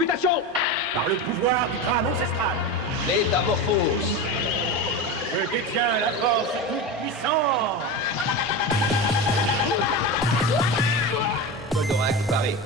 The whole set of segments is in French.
Mutation! Par le pouvoir du crâne ancestral, Métamorphose! je détiens la force toute puissante. Goldorak paré.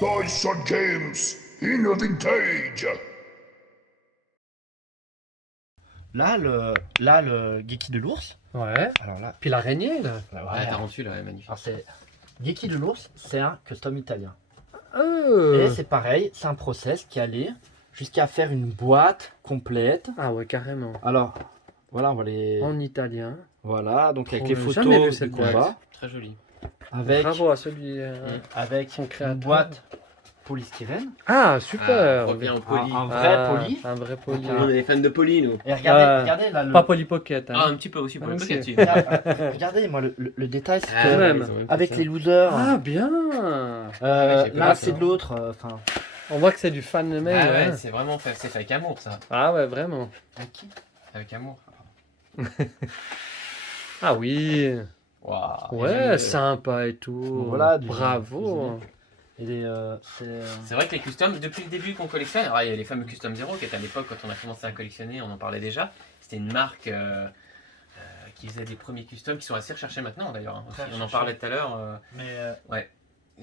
Dice Games in a vintage. Là, le Geki de l'ours. Ouais. Alors là, Puis l'araignée, là. Ouais, t'as rendu là, elle est magnifique. alors c'est Geki de l'ours, c'est un custom italien. Oh. Et c'est pareil, c'est un process qui allait jusqu'à faire une boîte complète. Ah ouais, carrément. Alors, voilà, on va les. En italien. Voilà, donc avec On les n'a photos jamais vu du cette combat, boîte. Très joli. avec Bravo à celui. avec son une créateur. boîte polystyrène, Ah, super. Revient au poli. un vrai poli. Un vrai poli. Donc, On est fans de poli, nous. Et regardez, Ah. regardez là, Pas Poly Pocket. Hein. Ah, un petit peu aussi pour Ah, le aussi. pocket. tu- regardez moi le détail, c'est Ah, que ouais, ouais, même. ils ont même fait avec ça. les losers, Ah, bien. j'ai pas l'un vu c'est ça. de l'autre, enfin. On voit que c'est du fan de Ah mail. ouais, hein. c'est vraiment fait, c'est fait avec amour, ça. Ah ouais, vraiment. Avec qui Avec amour. Ah oui. Waouh. Ouais, sympa et tout. Donc voilà, du- Bravo. Et C'est vrai que les customs, depuis le début qu'on collectionne, alors il y a les fameux Custom Zero qui étaient à l'époque quand on a commencé à collectionner, on en parlait déjà. C'était une marque qui faisait des premiers customs qui sont assez recherchés maintenant d'ailleurs. Hein, aussi. Très On en recherchés. parlait tout à l'heure. mais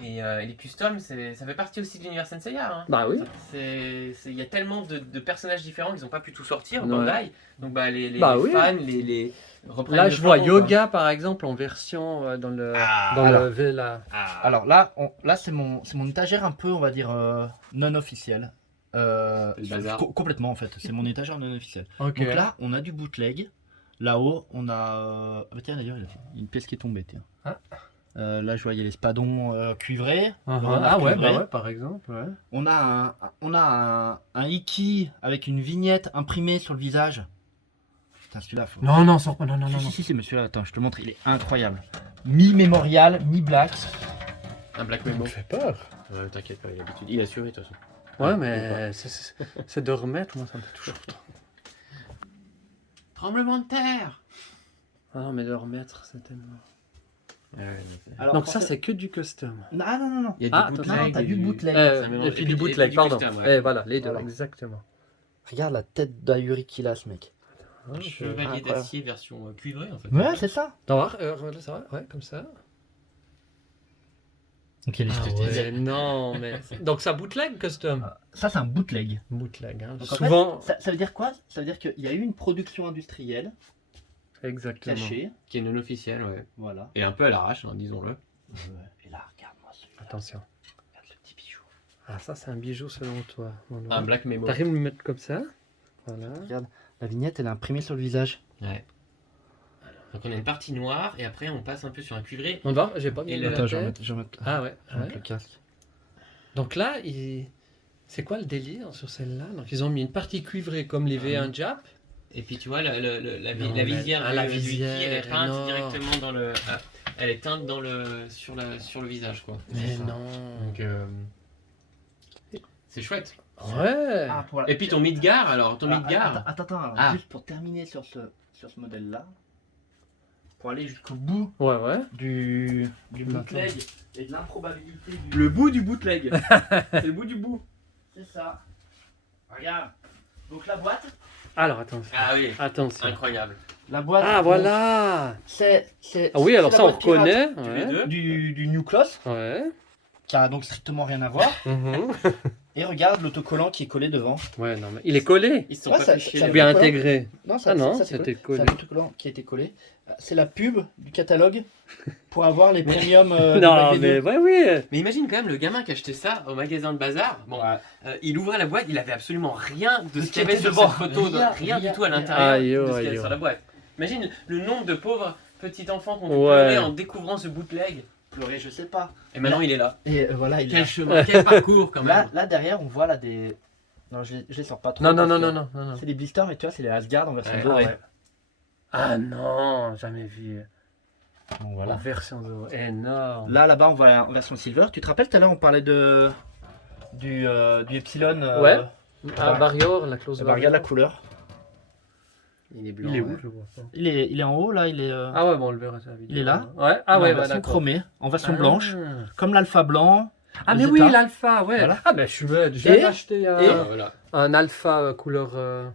Et les customs, ça fait partie aussi de l'univers Senseiya. Hein. Bah oui. Il y a tellement de personnages différents qu'ils n'ont pas pu tout sortir, Ouais. Bandai. Donc bah, les Bah les oui. fans, les reprennent Là, le je vois flambeau, quoi. Yoga par exemple en version dans le Ah. dans Alors. le Vela. alors là, là c'est mon étagère un peu, on va dire non officielle. Le bazar. Complètement en fait, c'est mon étagère non officielle. Ok. Donc là, on a du bootleg. Là-haut, on a. Ah bah tiens d'ailleurs, il y a une pièce qui est tombée. Tiens. Ah. Là, je vois, il y a les spadons cuivrés. Ah le renard ouais, cuivré. bah ouais, par exemple. Ouais. On a un Iki avec une vignette imprimée sur le visage. Putain, celui-là, faut. Non, non, sors pas. Non, non, Si, non. si, si, si, mais celui-là, attends, je te montre, il est incroyable. Mi-mémorial, mi-black. Un Black Ça Memo. me fait peur. T'inquiète pas, il a l'habitude. Il a assuré de toute façon. Ouais, mais c'est de remettre, moi ça me fait toujours trop. Tremblement de terre. Ah non, mais de remettre, c'est tellement. Alors, Donc en ça, fait- c'est que du custom. Ah non, non, non. Il y a Ah, du attends, bootleg. non, t'as et du bootleg. C'est un mélange- Et puis et du puis- bootleg, et du pardon. custom, ouais. Et voilà, les deux, Voilà. exactement. Regarde la tête d'Ayuri qu'il a, ce mec. Chevalier Incroyable. d'acier version cuivrée en fait. Ouais, c'est ça. T'en voir, ça va, ouais, comme ça. Donc il y a les Ah fruits. ouais, non, mais. Donc ça bootleg custom. Ça, c'est un bootleg. Bootleg, hein. Donc, en Souvent. fait, ça veut dire quoi? Ça veut dire qu'il y a eu une production industrielle Exactement. cachée. Qui est non officiel, ouais. Voilà. Et un peu à l'arrache, hein, disons-le. Et là, regarde-moi celui-là. Attention. Regarde ce petit bijou. Ah, ça, c'est un bijou selon toi. mon Un homme. Black Memo. T'arrives à me mettre comme ça. Voilà. Regarde, la vignette, elle est imprimée sur le visage. Ouais. Donc on a une partie noire et après on passe un peu sur un cuivré. On va, j'ai pas bien Et vu le- la Attends, tête. je vais remettre, Ah ouais. je vais remettre ouais. le casque. Donc là, c'est quoi le délire sur celle-là? Donc ils ont mis une partie cuivrée comme les V1 Jap. Et puis tu vois la Non, mais- visière, ah, la du Wiki, visière, elle est peinte non. directement dans le. Elle est teinte dans sur le visage quoi. Mais ça. non. Donc c'est chouette. Ouais. Ah, pour la- Et puis ton Midgar alors, ton Ah, Midgar. Attends, alors, Ah. juste pour terminer sur ce modèle-là, pour aller jusqu'au bout Ouais, ouais. du D'accord. bootleg et de l'improbabilité du... Le bout du bootleg. C'est le bout du bout. C'est ça. Regarde. Donc la boîte, Alors attention. Ah oui. Attention. Incroyable. la boîte. Ah voilà. C'est Ah oui, alors c'est ça la on boîte pirate reconnaît. Tous les Ouais. deux. du New Cloth Ouais. qui a donc strictement rien à voir. Mhm. Et regarde l'autocollant qui est collé devant. Ouais, non, mais il est collé. Ils se sont Ouais, pas ça- fait chier. ça les Bien autocollant. intégré. Non, Ah non, c'est c'était collé. collé. C'est un autocollant qui a été collé. C'est la pub du catalogue pour avoir les premiums. Non, de mais McVidio. ouais, oui. Mais imagine quand même le gamin qui achetait ça au magasin de bazar. Bon, Ouais. il ouvrait la boîte, il avait absolument rien de ce ce qu'il y avait qui était sur devant. cette photo, Rien, rien du rien, tout à rien. l'intérieur Aïe, de ce qu'il y aïe, avait sur la boîte. Imagine le nombre de pauvres petits enfants qui ont dû Ouais. pleurer en découvrant ce bootleg. Pleurer, je sais pas. Et maintenant il est là. Et voilà, il est Quel là. chemin, quel parcours quand Là, même. là derrière, on voit là des. Non, je les sors pas trop. Non, non, parce non, que non, non, non. C'est des blisters, mais tu vois, c'est les Asgard en version Ouais, dorée. ouais. Ah non, jamais vu. Donc En voilà. version dorée, énorme. Là-bas, on voit en version silver. Tu te rappelles tout à l'heure, on parlait du Epsilon. Ouais. Ah, Barrior, la clause Bah, regarde la couleur. Il est blanc. Il est où, ouais. je vois pas. Il est en haut là, il est. Ah ouais, bon, on le verra sur la vidéo. Il est là. Ouais, ah en ouais, bah, version d'accord. chromée, en version Ah. blanche, comme l'alpha blanc. Ah, les mais oui, états. l'alpha, ouais. Voilà. Ah, ben je suis bête. Je viens Et- d'acheter Ah, voilà. un alpha couleur.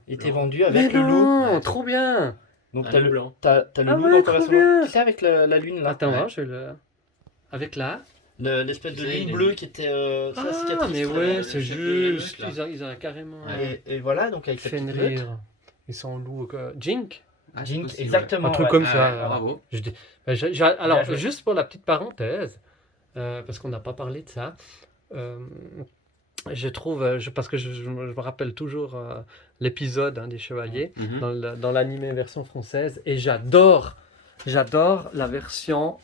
Il était vendu avec le loup. non, trop bien. Donc Un t'as loup le blanc. t'as le Ah loup ouais, dans ta trop version bien. blanche. Tu sais avec la lune là. Attends, Ouais. hein, je le. Avec là. L'espèce de Tu sais, lune il est- bleue qui était sur la Ah, cicatrice. mais là. ouais, le c'est chef de juste. l'émeute, là. Ils ont carrément. Et voilà, donc avec la petite meute. Fenrir. Ils sont loups. Jink. Ah, c'est Jink, possible, exactement. Un truc ouais. comme ouais. ça. Ah, bravo. Je dis- ben, alors, Bien joué. juste pour la petite parenthèse, parce qu'on n'a pas parlé de ça, je trouve, parce que je me rappelle toujours l'épisode des Chevaliers Mhm. dans l'animé version française, et j'adore la version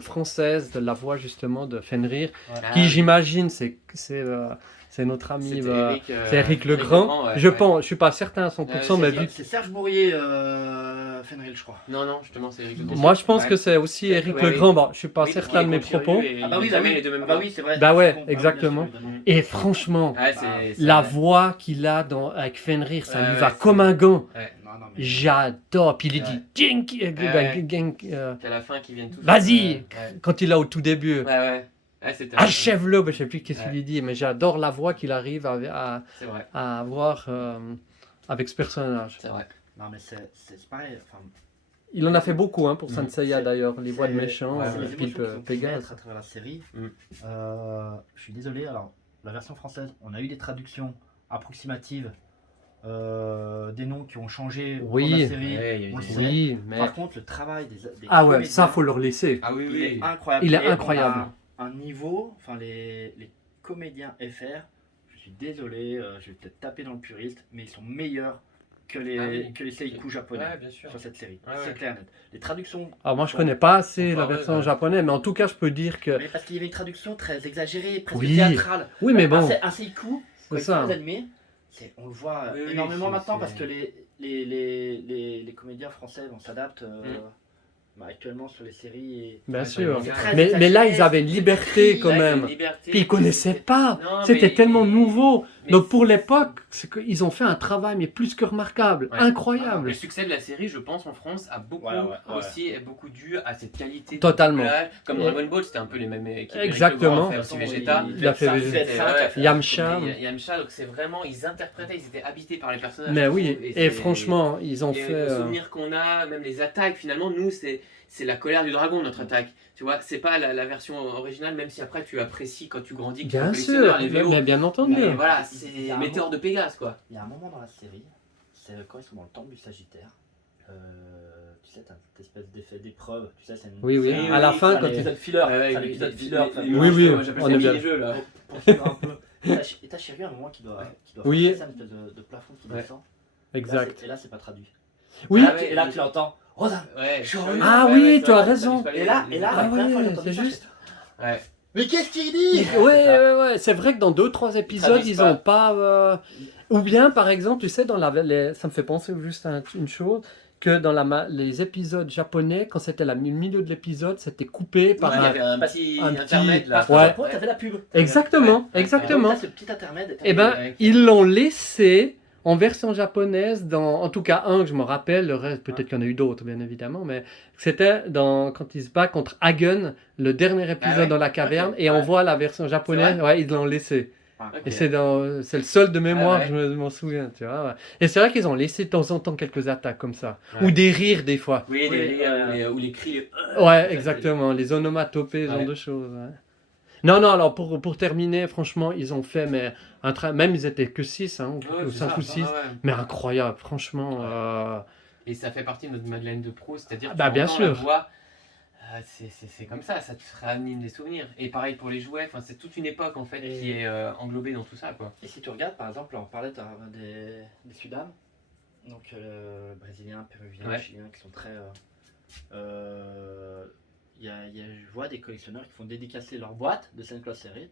française de la voix justement de Fenrir, Ah, qui j'imagine c'est notre ami, c'était c'est Éric Legrand. ouais, Je ouais. pense, je suis pas certain à 100%, mais vu C'est Serge Bourrier, Fenrir, je crois. Non, non, justement, c'est Eric Legrand. moi je pense Ouais. que c'est aussi Ouais, Éric ouais, Legrand. Bon, je suis pas Oui, certain il de est mes curieux propos. et Ah bah il oui, met bah jamais oui. les deux mêmes Ah bah voix. oui, c'est vrai. Bah ouais, Je comprends. exactement. Ah oui, bien sûr, évidemment. Et franchement, Ouais, c'est la vrai. voix qu'il a avec Fenrir, ça Ouais, lui ouais, va c'est- comme un gant. Non, non, mais- J'adore. Puis il Ouais. dit Jink, Ouais. Genk, Qu'à la fin, qu'ils viennent tous. Vas-y. Ouais, quand il a au tout début. ouais. Ouais. Ouais, c'était. Achève-le, je sais plus qu'est-ce qu'il Ouais. lui dit, mais j'adore la voix qu'il arrive C'est vrai, à avoir avec ce personnage. c'est vrai. Non, mais c'est pareil. Enfin, Il en a fait beaucoup pour Mhm. Sanseiya C'est- d'ailleurs, les voix de c'est- méchants, ouais, c'est les Pipe, émotions qui sont Pégase. mettre à travers la série. Mm. Je suis désolé, alors la version française, on a eu des traductions approximatives des noms qui ont changé au cours de Oui. la série. Ouais, il y a eu On le des- sait. Oui, mais. Par contre, le travail des Ah ouais, comédiens, ça faut leur laisser. Ah oui, il est oui. incroyable. Il est Et on a incroyable. un niveau, enfin les comédiens FR, je suis désolé, je vais peut-être taper dans le puriste, mais ils sont meilleurs que les, Ah oui. que les seiku japonais Ouais, bien sûr. sur cette série. Ouais, C'est ouais. clair et net. Les traductions. Alors moi je sont- connais pas assez Enfin, la ouais, version ouais. japonaise, mais en tout cas je peux dire que. Mais parce qu'il y avait une traduction très exagérée, presque Oui. théâtrale. Oui, mais bon. Un seiku, quand C'est il ça. fait les animés, on le voit Oui, oui, énormément c'est- maintenant c'est- parce que les comédiens français on s'adapte actuellement sur les séries. Et... Bien Ouais, sûr. c'est très Mais là exagéré, ils avaient une c'est liberté très- quand Ouais, c'est même. une liberté. Puis ils connaissaient pas. Non, C'était mais- tellement nouveau. mais Donc pour l'époque, c'est qu'ils ont fait un travail mais plus que remarquable, Ouais. incroyable. Le succès de la série, je pense, en France, a beaucoup Ouais. aussi est beaucoup dû à cette qualité. de Totalement. doublage. Comme Et- Dragon Ball, c'était un peu les mêmes équipes. Exactement. Eric Legrand a fait aussi Vegeta. Il a fait ça, Vegeta. fait ça, Ouais. Yamcha. Yamcha, donc c'est vraiment, ils interprétaient, ils étaient habités par les personnages. Mais je oui, trouve, et c'est- franchement, ils ont et fait. le souvenir qu'on a, même les attaques, finalement, nous, c'est la colère du dragon, notre attaque. Tu vois, c'est pas la version originale, même si après tu apprécies quand tu grandis. que tu es Bien collectionneur, sûr, les VO. mais bien entendu. Mais voilà, Il c'est y a un Météore mot- de Pégase, quoi. Il y a un moment dans la série, c'est quand ils sont dans le temple du Sagittaire. Tu sais, t'as cette espèce d'effet d'épreuve. Tu sais, c'est une. Oui, oui. Oui, À la oui, fin, c'est quand un il. épisode filler. C'est un épisode filler. enfin, Oui, oui, moi, j'appelle on ça est bien. mini-jeu, là. pour suivre un peu. Et t'as Chéri à un moment qui doit Oui. faire ça, une espèce de plafond qui Ouais. descend. Exact. Et là, c'est pas traduit. Oui, Ah ouais, Et là, tu l'entends. Rosa. Ouais. Ah Ouais, oui, ouais, tu c'est as vrai, raison. ça, il Et là, fallait- Ah la première fois que j'ai ouais, entendu c'est ça, juste. Ouais. Mais qu'est-ce qu'il dit Ouais. C'est vrai que dans 2-3 épisodes, traduisent ils pas. ont pas. Ou bien, par exemple, tu sais, dans ça me fait penser juste à une chose, que dans les épisodes japonais, quand c'était le milieu de l'épisode, c'était coupé par Ouais, il y un. avait un petit un petit- intermède là. Parce qu'au Ouais. Japon, t'avais la pub. Exactement, Ouais. exactement. T'as ce petit intermède. Eh ben, Ouais. ils l'ont laissé en version japonaise, en tout cas un que je me rappelle, le reste, peut-être qu'il y en a eu d'autres, bien évidemment, mais c'était quand ils se battent contre Hagen, le dernier épisode ouais. dans la caverne, Ok. et on Ouais. voit la version japonaise, C'est ouais, ils l'ont laissé. Ok. Et c'est le seul de mémoire Ouais, que je m'en souviens, tu vois. Ouais. Et c'est vrai qu'ils ont laissé de temps en temps quelques attaques comme ça, Ouais. ou des rires des fois. Oui, Oui, ou les cris. Ouais, exactement, les onomatopées, ce genre Ouais. de choses. Ouais. Non, non, alors pour terminer, franchement, ils ont fait, mais même ils étaient que 6, hein, Ouais, ou c'est 5 ça. ou 6, Ouais, ouais. mais incroyable, franchement. Et ça fait partie de notre Madeleine de Proust, c'est-à-dire que Bah, tu bien entends sûr. la voix, c'est comme ça te ranime des souvenirs. Et pareil pour les jouets, c'est toute une époque en fait Et- qui est englobée dans tout ça, quoi. Et si tu regardes, par exemple, on parlait des Sudam, donc brésiliens, péruviens, Ouais. chiliens, qui sont très. Je vois des collectionneurs qui font dédicacer leur boîte de Santa Claus série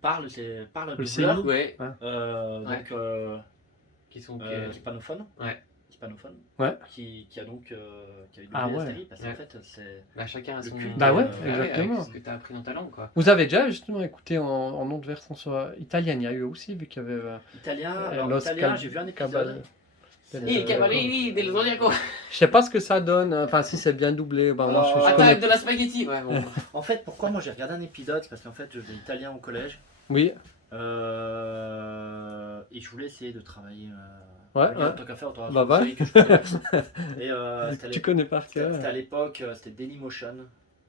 par le Le doubleur, CI. Ouais, donc qui sont. hispanophone. Ouais. Hispanophone. Ouais. Qui a donc qui a eu Ah la ouais. série, parce qu'en Ouais. fait, c'est. Bah, chacun a Le son. culte, Bah ouais, avec exactement. ce que tu as appris dans ta langue, quoi. Vous avez déjà justement écouté en autre version sur italienne, il y a eu aussi, vu qu'il y avait. Italien, Los italien, j'ai vu un épisode. Cabal- Il Cavalieri del Zodiaco. Je sais pas ce que ça donne, enfin si c'est bien doublé. Bah, moi, je Attaque connais- de la spaghetti. Ouais, bon. En fait, pourquoi moi j'ai regardé un épisode, c'est parce qu'en fait, je faisais italien au collège. Oui, Et je voulais essayer de travailler. Ouais, en ouais. tant qu'à faire, autant Bah, va. que je connais. Et tu connais par cœur. c'était à l'époque, c'était Dailymotion.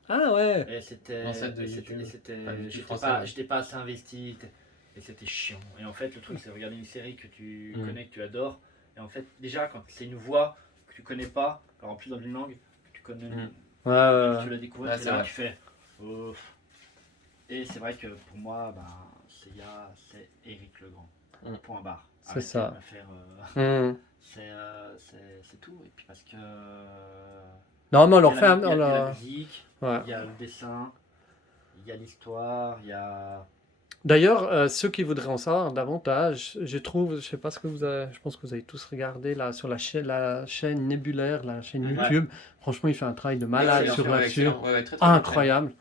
Ah ouais. Et c'était. L'ancêtre de et YouTube. c'était- Pas YouTube J'étais français, pas, ouais. j'étais pas assez investi. Et c'était chiant. Et en fait, le truc, c'est de regarder une série que tu Mm. connais, que tu adores. Et en fait, déjà, quand c'est une voix que tu connais pas, alors en plus dans une langue que tu connais, Mm. Ouais, tu l'as découvert, Ouais, c'est c'est là vrai. tu fais. Ouf. Et c'est vrai que pour moi, c'est Éric Legrand. Mm. Point barre. C'est Arrêtez ça. de me faire, c'est tout. Et puis parce que. Non, mais on leur il y fait a un. la- il y a- on il y a la leur- musique, Ouais. il y a le dessin, il y a l'histoire, il y a. D'ailleurs, ceux qui voudraient en savoir davantage, je trouve, je sais pas ce que vous avez, je pense que vous avez tous regardé là sur la chaîne Nébulaire, la chaîne Ouais. YouTube. Franchement, il fait un travail de malade Excellent, sur ouais, là-dessus. excellent. Ouais, ouais, très, très bien Incroyable.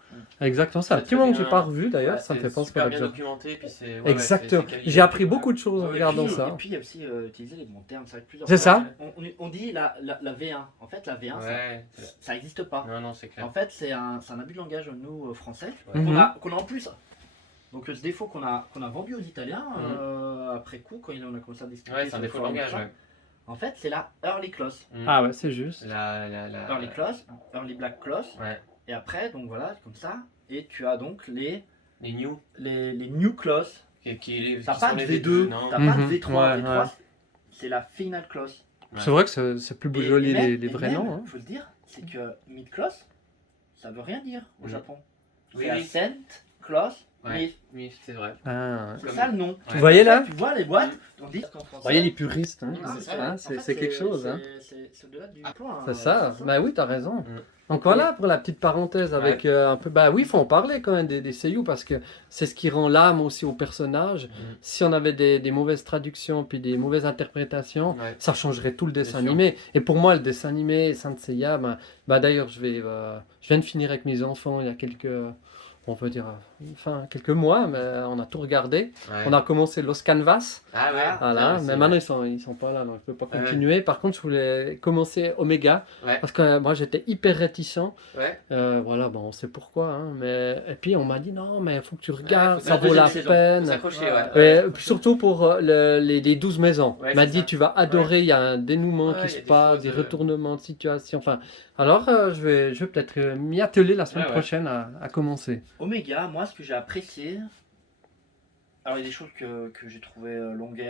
Exactement, c'est un Très, petit très moment que j'ai bien. pas revu d'ailleurs, Ouais, ça me c'est fait penser super à bien ça. documenté, puis c'est. Ouais, Exactement. ouais, c'est J'ai appris beaucoup de choses en Ouais, regardant et puis, ça. Et puis il y a aussi utiliser les bons termes, ça va être plusieurs C'est fois. ça. On dit la V1. En fait, la V1, Ouais. ça n'existe pas. Non, non, c'est clair. En fait, c'est un abus de langage, nous, français, Ouais. Mhm. qu'on a en plus. Donc, ce défaut qu'on a vendu aux Italiens, après coup, quand on a commencé à discuter. Ouais, c'est sur un le défaut de forum, langage, tout ça, ouais. En fait, c'est la early clause. Mm. Ah ouais, c'est juste. Early clause, early black clause. Ouais. Et après, donc voilà, comme ça. Et tu as donc les Les new. new clause. Qui T'as sont pas de les V2, non. t'as pas de Mhm. V3, Ouais, V3, ouais. c'est la final clause. Ouais. C'est vrai que c'est plus Et joli même- les et vrais même, noms. Hein. faut le dire, c'est que mid clause, ça veut rien dire au Mhm. Japon. Oui, C'est la oui. cent clause, Ouais. mais Oui, c'est vrai. Ah, c'est Comme- ça le nom. Ouais. Vous voyez là? Tu vois les boîtes, on dit qu'en français. Vous voyez les puristes, hein. Ah, c'est vrai. Hein, En c'est fait, quelque chose. Hein. C'est au-delà du point. C'est ça. Bah oui, t'as raison. Mm. Donc voilà pour la petite parenthèse avec un peu. Bah oui, il faut en parler quand même des seiyuu parce que c'est ce qui rend l'âme aussi au personnage. Si on avait des mauvaises traductions puis des mauvaises interprétations, Ouais. ça changerait tout le dessin sûr. animé. Et pour moi, le dessin animé Saint Seiya, bah d'ailleurs, je viens de finir avec mes enfants il y a on peut dire, quelques mois, mais on a tout regardé. Ouais. On a commencé Los Canvas. Ah ouais. Voilà, Ouais, mais c'est maintenant vrai. ils sont pas là, donc je peux pas Ouais. continuer. Par contre, je voulais commencer Omega Ouais. parce que moi j'étais hyper réticent. Ouais. Voilà, bon, on sait pourquoi. Hein, mais et puis on m'a dit non, mais il faut que tu regardes, faut ça vaut deuxième la saison. Faut peine. s'accrocher, Ouais. ouais. Puis surtout pour les 12 maisons. Ouais, Il m'a c'est dit ça. tu vas adorer, il y a un dénouement Ouais, qui il y se a des passe, choses, des retournements de situation. Enfin, alors je vais peut-être m'y atteler la semaine Ouais, ouais. prochaine à commencer. Oméga, moi, ce que j'ai apprécié, alors il y a des choses que j'ai trouvé longuet,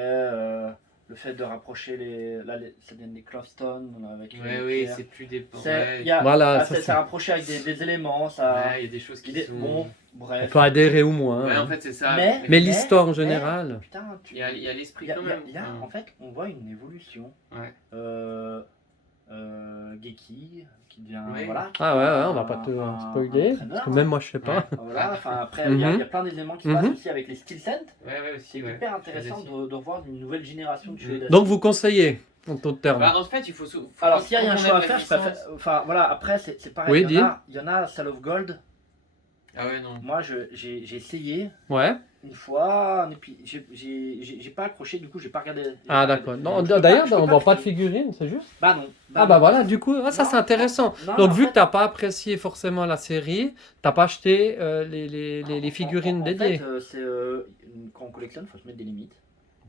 le fait de rapprocher ça devient des Clovestones avec les Ouais, oui, pierres. c'est plus des. C'est- il y Ouais, a- Voilà, ah, ça, c'est c'est- rapproché avec des éléments, ça. Ouais, il y a des choses qui il est- sont. bon, On bref. peut adhérer ou moins. Ouais, hein. en fait, c'est ça. Mais l'histoire en général. Putain, Il y a l'esprit il y a- quand il y a- même. il y a- en fait, on voit une évolution. Ouais. Geki, qui devient. Oui. Voilà, Ah ouais, on va pas te un spoiler, entraîneur, parce que même moi je sais pas. Voilà, enfin, après, il y a plein d'éléments qui se passent Mhm. aussi avec les skill sets. Ouais, ouais, C'est aussi. Ouais. hyper intéressant de revoir une nouvelle génération de Shueisha. Donc vous conseillez, en d'autres termes. Bah, en fait, il faut. Alors, s'il y a un quand on choix à aime la faire, je préfère. licence- Enfin, voilà, après, c'est pareil. Oui, il y en a Sal of Gold. Ah ouais, non. Moi, j'ai essayé Ouais. une fois, et puis j'ai pas accroché, du coup, j'ai pas regardé. Ah d'accord. Non, Je peux d'ailleurs, je peux on voit pas de cliquer. figurines, c'est juste. Bah non. Ah bah voilà, du coup, ça Non, c'est intéressant. non, Donc en vu fait- que t'as pas apprécié forcément la série, t'as pas acheté les figurines en dédiées. fait, quand on collectionne, il faut se mettre des limites.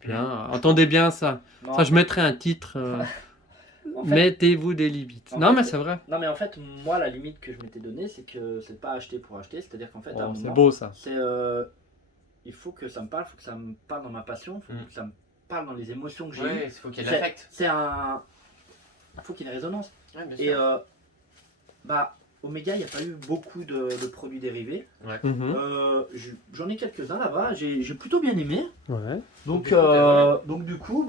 Bien, entendez bien ça. Non, Ça, je mettrai un titre. En fait- Mettez-vous des limites. en Non, fait, mais c'est vrai. Non mais en fait, moi la limite que je m'étais donnée, c'est que c'est pas acheter pour acheter, c'est-à-dire qu'en fait à un Oh, c'est moment, beau ça. c'est il faut que ça me parle, il faut que ça me parle dans ma passion, il faut que ça me parle dans les émotions que j'ai eues. Ouais, il faut qu'il y ait de C'est- l'affect. C'est un... Il faut qu'il y ait une résonance. Ouais, bien Et sûr. bah, Omega, il n'y a pas eu beaucoup de produits dérivés. Mhm. J'en ai quelques-uns là-bas, j'ai plutôt bien aimé. Ouais. Donc, du coup,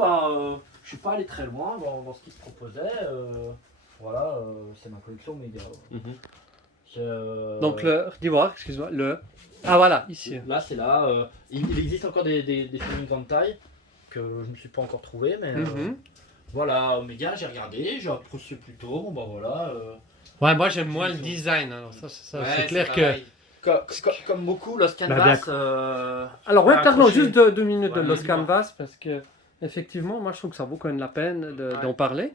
je suis pas allé très loin dans ce qu'ils se proposaient. Voilà, c'est ma collection Omega. Donc, dis voir, excuse-moi. Ah, voilà, ici. Là, c'est là. Il existe encore des films en taille que je ne me suis pas encore trouvé, mais Mhm. voilà, Omega, j'ai regardé, j'ai apprécié plutôt. Bon, bah voilà. Ouais, moi j'aime moins le design. Alors, ça, Ouais, c'est clair que. pareil. Comme beaucoup, Lost Bah, Canvas. Alors, ouais, à pardon, accrocher. juste 2 minutes de Ouais, Lost dis-moi. Canvas parce que, effectivement, moi je trouve que ça vaut quand même la peine d'en parler.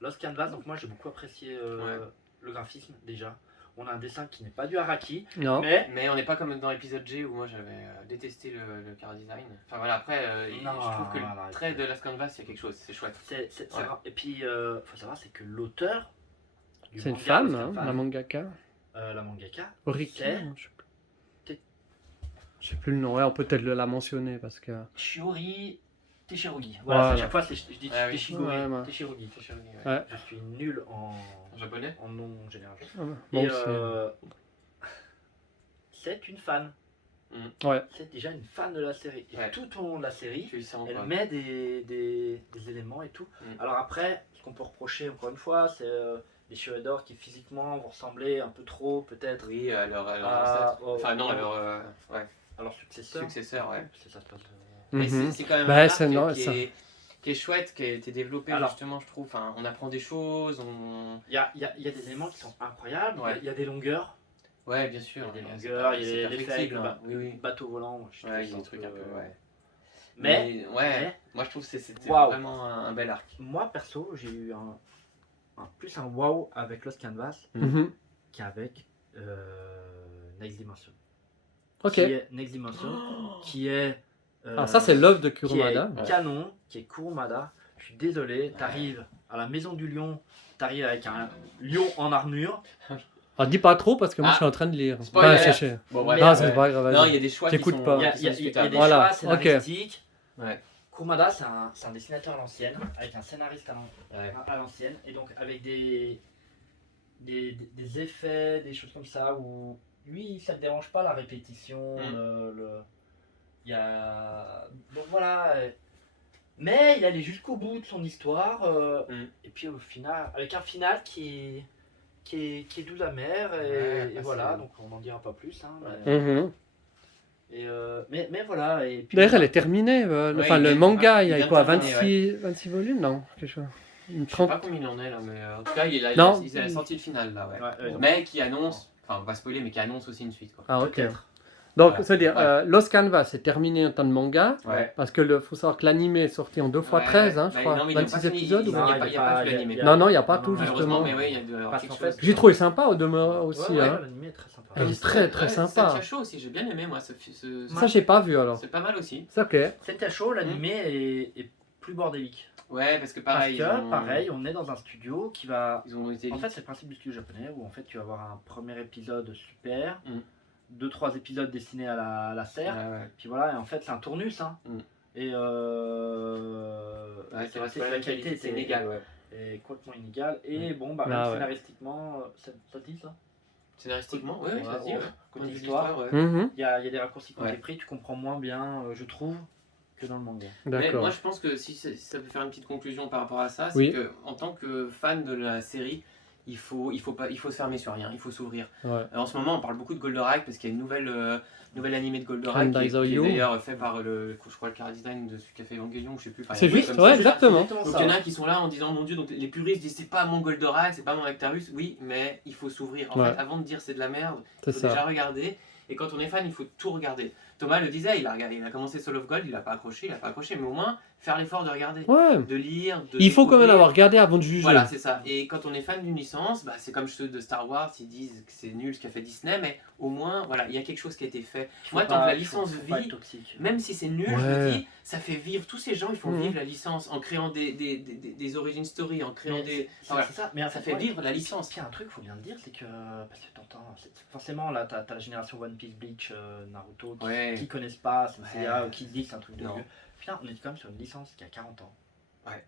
Lost Canvas, donc moi j'ai beaucoup apprécié Ouais. le graphisme déjà. On a un dessin qui n'est pas du Araki, Non. mais On n'est pas comme dans l'épisode G où moi j'avais détesté le car design. Enfin voilà, après, Non, je trouve que non, le non, trait de Last Canvas, il y a quelque chose, c'est chouette. c'est Ouais. rare. Et puis, faut savoir, c'est que l'auteur. du C'est une manga femme, Lost hein, Canvas, la mangaka. la mangaka. Oriki. C'est- non, je sais plus le nom. Ouais, on peut peut-être la mentionner parce que. Shiori Teshirogi. Voilà, Voilà. à chaque fois je dis Ah oui. Teshigori, Ouais, ouais. Teshirogi. Ouais. Je suis nul en Japonais. nom général. Moi Et aussi. c'est une fan. Ouais. C'est déjà une fan de la série. Et Ouais. tout au long de la série, Tu le sens elle quoi. met des éléments et tout. Mm. Alors après, ce qu'on peut reprocher encore une fois, c'est les Shredder qui physiquement vont ressembler un peu trop peut-être Oui, à leur Ah, ancêtre. Enfin non, à leur à leur successeur. successeur, ouais. Parce que ça se passe, Mais Mhm. c'est quand même Bah, un c'est arc non, qui, ça- qui est chouette, qui a été développé Alors. justement, je trouve. Enfin, on apprend des choses, Il y a des éléments qui sont incroyables, Ouais. il y a des longueurs, Ouais, bien sûr. il y a des c'est longueurs, pas- il y c'est a des perfectible, effets, hein. Oui, oui. bateau volant. Moi, je Ouais, trouve il y a ça des trucs un peu, ouais. Mais, ouais, moi je trouve que c'était Waouh. vraiment un bel arc. moi perso, j'ai eu plus un wow avec Lost Canvas Mhm. qu'avec Next Dimension. Ok. Qui est Next Dimension, qui est. Alors, ça, c'est l'œuvre de qui est Kurumada. canon, qui est Kurumada. Je suis désolé, t'arrives à la maison du lion, t'arrives avec un lion en armure. Ah, dis pas trop parce que moi Ah. je suis en train de lire. Spoiler. Pas chercher. Bon, Mais, Non, c'est pas grave. Non, vas-y. il y a des choix qui J'écoute sont, pas. Il y a, qui il y a- sont il y a discutables. des Voilà, choix scénaristiques. Ouais. Kurumada, c'est un dessinateur à l'ancienne, avec un scénariste Ouais. à l'ancienne, et donc avec des effets, des choses comme ça, où lui, ça ne dérange pas la répétition. Il y a... Donc voilà. Mais il allait jusqu'au bout de son histoire, et puis au final, avec un final qui est doux amer, Ouais, et bah, voilà, c'est- donc on n'en dira pas plus. Hein, Mhm. mais voilà. Et puis, D'ailleurs, elle est terminée. Enfin, il le est- manga, il y il a vient quoi, de terminer, 26 volumes? Non, quelque chose. Une Je sais 30. pas combien il en est là, mais en tout cas, il a Non. sorti le final là, ouais. Ouais, Mais qui annonce, enfin, on va pas spoiler, mais qui annonce aussi une suite quoi. Ah, ok. peut-être. Donc, Voilà. c'est-à-dire, Ouais. Lost Canvas est terminé en temps de manga. Ouais. Parce que faut savoir que l'animé est sorti en 2x13, hein, je Bah, crois. non, mais ils ont 26 pas fini, épisodes. ils ou- ont- Non, il n'y a pas tout l'animé. Non, non, il n'y a pas Non, tout, non, Malheureusement, justement. mais oui, il y a de Parce quelque qu'en fait, chose. J'ai trouvé sympa au demeurant aussi. Ouais, hein. l'anime est très sympa. Elle est très, très sympa. Sentia Show aussi, j'ai bien aimé moi. Ça, j'ai pas vu alors. C'est pas mal aussi. C'est ok. Sentia Show, l'animé est plus bordélique. Ouais, parce que Parce pareil. que, ils ont- pareil, on est dans un studio qui va... Ils ont été En vite. fait, c'est le principe du studio japonais où en fait tu vas avoir un premier épisode super, Mm. 2-3 épisodes destinés à la serre, Ouais. puis voilà, et en fait c'est un tournus. Hein. Mm. Et Ouais, c'est vrai, la qualité c'est était inégal, ouais. est complètement inégale. Et bon, bah, Ah, même ouais. scénaristiquement, ça te dit ça? Scénaristiquement, ouais, Ouais, vas-y. ouais. Ouais. Côté Côté histoire. histoire, ouais. Mhm. Il y a des raccourcis qui ont Ouais. été pris, tu comprends moins bien, je trouve, que dans le manga. Mais D'accord. moi je pense que si ça peut faire une petite conclusion par rapport à ça, c'est Oui. que en tant que fan de la série, il faut se fermer sur rien, il faut s'ouvrir. Ouais. En ce moment, on parle beaucoup de Goldorak parce qu'il y a une nouvelle animée de Goldorak qui est Daizoyo. d'ailleurs fait par je crois le car design de celui qui a fait Evangelion, je sais plus. Enfin, C'est il y a un juste, truc comme ouais, ça. exactement. Donc il y en a qui sont là en disant mon dieu, donc les puristes disent c'est pas mon Goldorak, c'est pas mon Actarus. Oui, mais il faut s'ouvrir. En Ouais. fait, avant de dire c'est de la merde, C'est il faut déjà ça. regarder. Et quand on est fan, il faut tout regarder. Thomas le disait, il a commencé Soul of Gold, il a pas accroché, mais au moins faire l'effort de regarder, Ouais. de lire, de Il faut quand même découvrir. avoir regardé avant de juger. Voilà, c'est ça. Et quand on est fan d'une licence, c'est comme ceux de Star Wars, ils disent que c'est nul ce qu'a fait Disney, mais au moins, voilà, il y a quelque chose qui a été fait. Moi, tant que la licence vit, toxique. même si c'est nul, je Ouais. me dis, ça fait vivre, tous ces gens, ils font Mhm. vivre la licence en créant des origin stories, en créant des... Voilà. C'est ça, mais en Ça fait, fait vivre la licence. Puis il y a un truc, faut bien le dire, c'est que. Parce que t'entends. Forcément, là, t'as la génération One Piece, Bleach, Naruto, Ouais. qui connaissent pas Senseiya, Ouais. ou qui se disent c'est un truc de Non. vieux. Putain, on est quand même sur une licence qui a 40 ans. Ouais.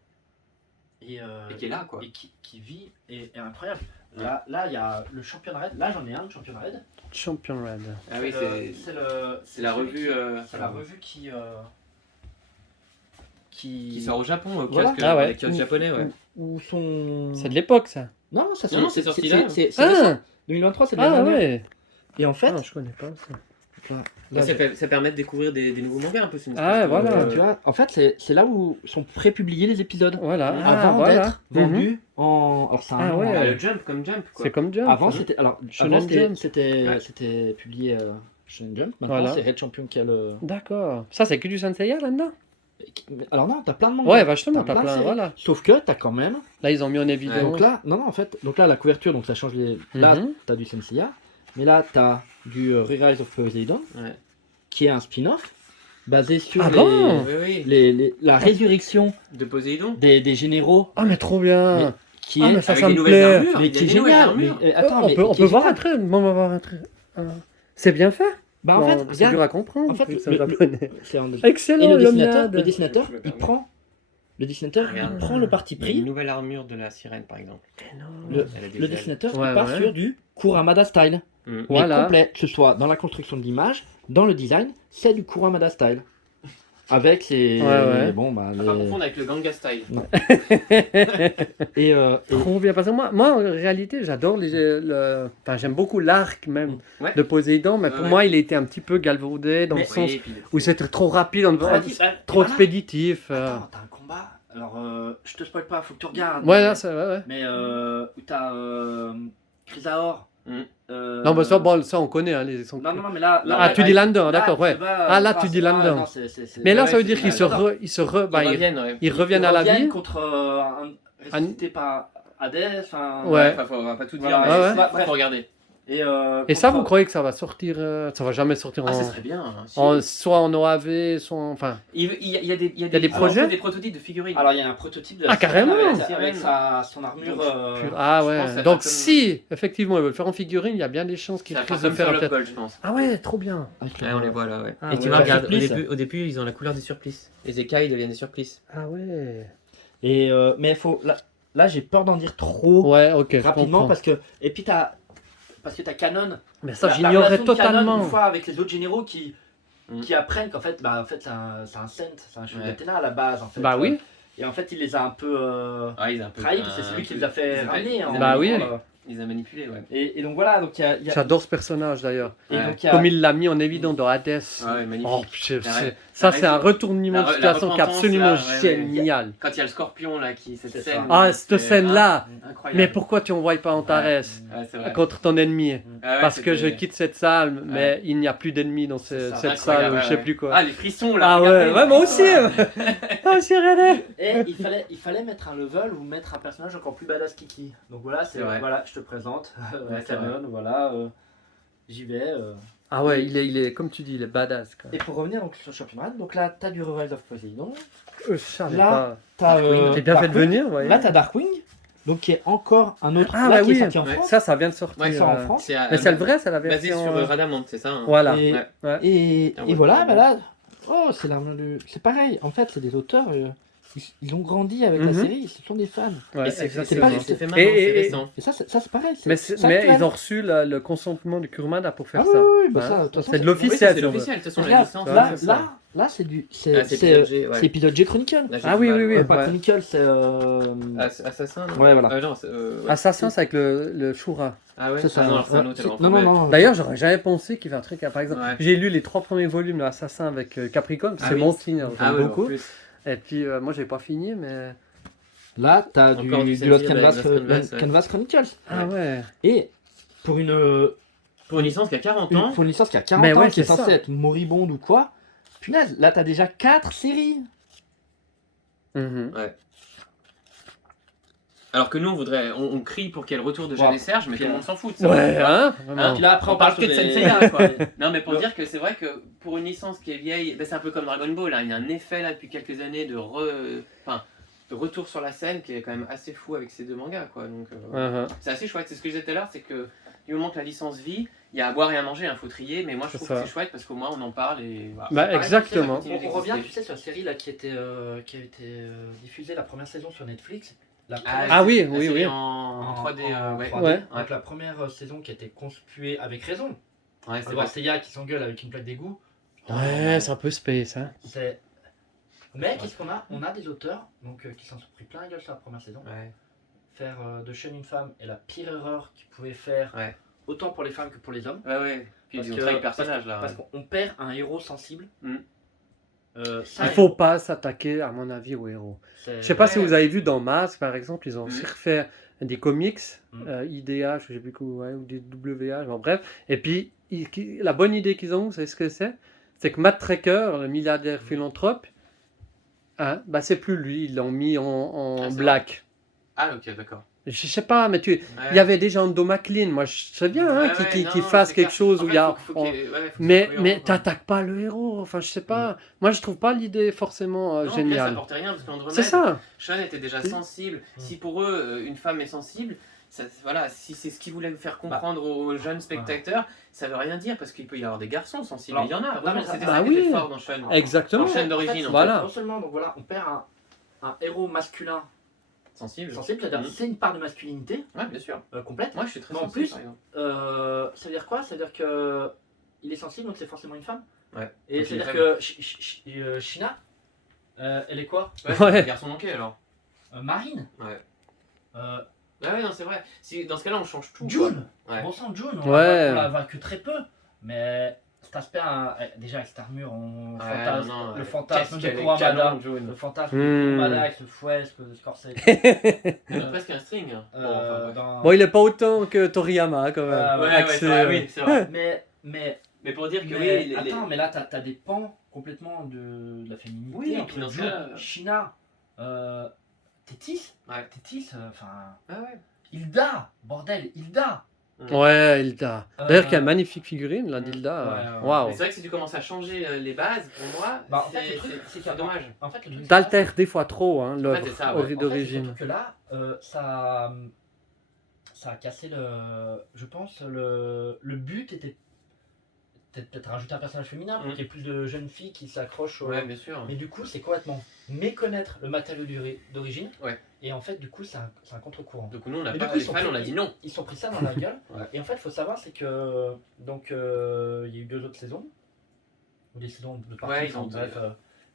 Et qui est là, quoi. Et qui vit, et incroyable. Là, il y a le Champion Raid. Là, j'en ai un, le Champion Raid. Champion Red. Ah oui, c'est la celui revue... C'est la revue qui sort au Japon, au Voilà. kiosque, Ah ouais. les kiosques japonais, ouais. Où sont. C'est de l'époque, ça. Non, ça Non, c'est sorti là. C'est récent. Ah, 2023, c'est de l'année ah dernière. ouais. Et en fait, Ah, je connais pas ça. là, Ça permet de découvrir des nouveaux mangas un peu. C'est une Ah, espèce de- voilà. tu vois, en fait, c'est là où sont prépubliés les épisodes. Voilà. Avant voilà. d'être Mhm. vendus en. Alors, c'est un Ah nom, ouais. Ah, hein. le Jump comme Jump, quoi. C'est comme Jump. Avant, ça. c'était. Alors, Shonen avant, c'était- Jump. c'était Ouais. c'était publié Shonen Jump. Maintenant, Voilà. c'est Red Champion qui a le. D'accord. Ça, c'est que du Senseiya là-dedans. Alors, non, t'as plein de mangas. Ouais, vachement, T'as t'as plein de plein. séries. Voilà. Sauf que t'as quand même. Là, ils ont mis en évidence. Donc là, non, en fait, donc là, la couverture, donc ça change les. Là, Mhm. t'as du Senseiya. Mais là, t'as du Re-Rise of Poseidon, Ouais. qui est un spin-off basé sur Ah bon Oui, oui. la résurrection De Poséidon. des généraux Ah, mais trop bien. qui Ah, est. mais ça, Avec ça des me nouvelles plaît. armures. Mais il y a qui est des nouvelles génial. armures. Mais, attends, on mais peut, on qui peut est voir un génial. trait. Bon, on va voir un trait. C'est bien fait. Bah, en Bon, fait, c'est regarde, dur à comprendre. en fait, vu que c'est le- en japonais. c'est un- Excellent, Et le Yomnad. dessinateur, Je me il permets. prend. Le dessinateur, Regarde. il prend le parti Il y a une pris. nouvelle armure de la sirène, par exemple. Le, Elle a des le ailes. dessinateur, Ouais, il part ouais. sur du Kuramada style. Mm. Mais Voilà. complet, que ce soit dans la construction de l'image, dans le design, c'est du Kuramada style. Avec les. Ouais. Bon, bah, À pas confondre avec le Ganga Style. et Trop bien. Parce que moi, en réalité, j'adore enfin, j'aime beaucoup l'arc même Ouais. de Poséidon, mais Ouais, pour ouais. moi, il était un petit peu galvaudé dans Mais le sens Oui, puis- où c'était trop rapide, trop voilà. expéditif. Attends, t'as un combat. Alors, je te spoil pas, faut que tu regardes. Ouais, mais, là, c'est ouais. mais où t'as Chrysaor. Mm. Non, mais ça, bon, ça on connaît. Hein, les sons- Non, mais là. Ah, tu dis Lander, d'accord, ouais. Ah, là, tu dis Lander. Lander. Mais là, Ouais, ça veut c'est dire qu'ils se Lander. ils reviennent à la vie. contre un ressuscité par Hades. Enfin, Ouais. On va pas tout dire, Voilà, mais ouais, c'est- ouais. faut regarder. Et ça, vous croyez que ça va sortir ça va jamais sortir Ah, en, ça serait bien. hein, si. soit en OAV, soit en... Enfin, Il y a des des projets alors, des prototypes de figurines. Alors, il y a un prototype de Ah, carrément. avec son armure. ah je ouais. pense que ça Donc va si, effectivement, ils veulent le faire en figurine, il y a bien des chances qu'ils ça va risquent faire de comme faire Soul un of peut-être... Gold, je pense. Ah ouais, trop bien. Ouais, on les voit là, ouais. Ah Et tu ouais. vois, regarde, Surplice. au début, ils ont la couleur des surplices. Les écailles deviennent des surplices. Ah ouais. Et mais faut là j'ai peur d'en dire trop Ouais, ok, je rapidement comprends. parce que t'as Canon. Mais ça, La j'ignorais relation de Canon, totalement. une fois avec les autres généraux qui Mm. apprennent qu'en fait c'est un saint, c'est un cheveu Ouais. d'Athéna à la base en fait. Bah oui. Et en fait il les a un peu Ah, ils ont un peu. trahis, c'est celui qui les a fait ramener. hein. Bah oui. Ils ont manipulé, ouais. Et donc voilà, donc il y a J'adore ce personnage d'ailleurs. et Ouais. donc, il y a- Comme il l'a mis en évidence dans Hades. Ah ouais, magnifique. Oh, Ouais. ça, Ouais, c'est un c'est- retournement de la situation qui est repentance, absolument là, ouais, ouais. génial. Quand il y a le scorpion là, cette C'est scène. ça. Ah, cette scène-là. Incroyable. Mais pourquoi tu envoies pas Antares Ouais, c'est vrai. contre ton ennemi? Ah ouais, Parce que je c'était- quitte cette salle, mais il n'y a plus d'ennemis dans C'est ça. cette Incroyable, salle, ou je sais ouais. plus quoi. Ah, les frissons là. Ah ouais, regardez, ouais, les moi frissons, aussi. là. Ah, aussi, René. Et il fallait mettre un level ou mettre un personnage encore plus badass Kiki. Donc voilà, C'est vrai. voilà, je te présente Ouais, c'est Canon, voilà, j'y vais. Ah ouais, il est, comme tu dis, il est badass. Quoi. Et pour revenir donc sur Championnat, donc là t'as du Rise of Poseidon, Je savais Là, pas. t'as J'ai bien fait de Darkwing. venir, ouais. Là t'as Darkwing, donc qui est encore un autre Ah là bah qui est oui, sorti en Ouais. France. ça vient de sortir. Ouais, Il sort en France. Mais c'est le vrai, c'est la Basé version. sur Radamant, c'est ça hein. Voilà. Et, Ouais. Ouais. et, Ah et ouais, voilà, c'est bah là, oh c'est l'arme du, c'est pareil. En fait, c'est des auteurs, ils ont grandi avec la Mhm. série, ce sont des fans. Ouais, Et c'est exactement. pas juste- c'est fait maintenant, Et- c'est récent. Et ça c'est pareil. Mais, c'est mais actuel. ils ont reçu le consentement du Kurumada pour faire Ah ça. oui, oui, bah Hein. ça, de toute façon, C'est de Oui, l'officiel. c'est si on veut. l'officiel, de toute façon, la Regarde, licence. là, c'est ça. là, c'est du, Ah, c'est épisode G, ouais. c'est épisode G Chronicle. Là, j'ai Ah du oui, mal, oui, oui. ouais. Pas Ouais. Chronicle, c'est. Assassin, non Ouais, voilà. Non, c'est, ouais. Assassin, c'est avec le Shura. Ah ouais C'est ça. Ah non, alors c'est un Ouais, autre, c'est- alors, non, non, ouais. non. D'ailleurs, j'aurais jamais pensé qu'il y avait un truc. Par exemple, Ouais. j'ai lu les 3 premiers volumes de Assassin avec Capricorne, Ah c'est oui. mon signe, hein, j'aime Ah ouais, en beaucoup. plus. Et puis, moi, j'ai pas fini, mais. Là, t'as Encore du du Lost Sensei, Canvas, Lost Canvas, ouais. Canvas Chronicles. Ah ouais. Et pour une Pour une licence qui a 40 ans. Pour une licence qui a 40 Mais ans, ouais, qui est c'est ça. censée être moribonde ou quoi. Punaise, là t'as déjà 4 séries. Mhm. Alors que nous, on crie pour qu'il y ait le retour de Jeanne et Serge, mais tout le monde s'en fout de ça. Ouais, hein, Hein vraiment. Puis là après On parle que de Senseiya, quoi. Non, mais pour Le- dire que c'est vrai que pour une licence qui est vieille, ben, c'est un peu comme Dragon Ball, hein. Il y a un effet là depuis quelques années de retour sur la scène qui est quand même assez fou avec ces deux mangas, quoi. Donc c'est assez chouette. C'est ce que je disais tout à l'heure, c'est que du moment que la licence vit, il y a à boire et à manger, il faut trier, mais moi je C'est trouve ça. que c'est chouette parce qu'au moins on en parle et voilà. Bah, Pareil, exactement. tu sais, on revient, tu sais, sur la série là qui a été diffusée la première saison sur Netflix. La première- Ah oui, la oui, série oui. En 3D, ouais. 3D. Ouais. Donc la première saison qui a été conspuée avec raison. Ouais, On c'est va voir vrai. Seiya qui s'engueule avec une plaque d'égout. Ouais, c'est un peu space, hein. C'est- Mais qu'est-ce qu'on a? On a des auteurs donc, qui s'en sont pris plein la gueule sur la première saison. Ouais. Faire de Sean une femme est la pire erreur qu'ils pouvaient faire, Ouais. autant pour les femmes que pour les hommes. Ouais. Puis ils ont trahi le personnage là. Parce qu'on perd un héros sensible. Mm. Ça, Il faut pas s'attaquer, à mon avis, aux héros. c'est- Je sais pas si Ouais. vous avez vu dans Mask, par exemple, ils ont Mhm. aussi refait des comics, Mhm. IDH, je sais plus quoi, ouais, ou des WH, bon, bref. Et puis, la bonne idée qu'ils ont, vous savez ce que c'est? C'est que Matt Trekker, le milliardaire philanthrope, hein, bah c'est plus lui, ils l'ont mis en Ah, c'est black. Ah, ok, d'accord. Je sais pas, mais Ouais. il y avait déjà Ando McLean, moi je sais bien hein, Ouais, qui non, fasse c'est quelque clair. chose En où fait, il y a. faut qu'il y ait- ouais, faut que ce Mais, soit cohérent, mais quoi. t'attaques pas le héros, enfin je sais pas. Moi je trouve pas l'idée forcément Non, puis là, ça géniale. apportait rien parce qu'Andromède, C'est ça. Sean était déjà C'est- sensible. Si pour eux, une femme est sensible, voilà, si c'est ce qu'ils voulaient faire comprendre aux jeunes spectateurs, ça veut rien dire parce qu'il peut y avoir des garçons sensibles. Alors, Il y en a, vraiment. mais ça- C'était bah ça qui oui. était fort dans Sean. Exactement. Dans chaîne En d'origine, fait, en Voilà. Non seulement, donc voilà, on perd un héros masculin Sensible. sensible, c'est-à-dire Mhm. c'est une part de masculinité Ouais, bien sûr. complète. Moi, je suis très Mais en sensible, plus, par exemple. Ça veut dire quoi? Ça veut dire que il est sensible, donc c'est forcément une femme. Ouais. Et Donc, ça il veut est dire que Shina, elle est quoi? Ouais, Ouais. c'est un garçon manqué alors. Marine. Ouais. Euh, Ah ouais, non, c'est vrai. Si, dans ce cas-là, on change tout. June. Ouais. Bon sang, June. Ouais. On la voit que très peu, mais cet aspect, déjà avec cette armure, Ouais, fantasme, non, le ouais. fantasme Qu'est-ce de qu'elle est Kuwamada. canon, June. Le fantasme Hmm. de Kuwamada avec ce fouet, ce Scorsese. Il a presque un string. Bon, enfin, bref. dans- Bon, il est pas autant que Toriyama quand même. Ouais, Ouais, Axé, c'est vrai, oui, c'est vrai. Mais Mais pour dire que Mais oui, attends, mais là t'as des pans complètement de la féminité Oui, et entre puis dans ce June, cas- Shina, Tétis, Ouais. Tétis, enfin Ah ouais. Hilda, bordel, Hilda. Ouais, Hilda. D'ailleurs, qui a Euh, une magnifique figurine, là, d'Hilda. ouais. Waouh. Mais c'est vrai que si tu commences à changer les bases, pour moi, Bah, en fait, c'est le truc, c'est qu'il y a- dommage. En fait, le truc, c'est T'altères des fois trop, hein, l'œuvre c'est ça, ouais. En fait, d'origine. c'est surtout que là, ça a cassé je pense, le but était peut-être rajouter un personnage féminin pour Mm. qu'il y ait plus de jeunes filles qui s'accrochent au... Ouais, bien sûr. Mais du coup, c'est complètement méconnaître le matériau d'origine. Ouais. Et en fait, du coup, c'est un contre-courant. Donc nous, on a Mais pas du coup, les ils sont fans, on a pris- dit non. Ils sont pris ça dans la gueule. Ouais. Et en fait, il faut savoir, c'est que donc il y a eu 2 autres saisons, ou des saisons de partie, Ouais, ils ont bref,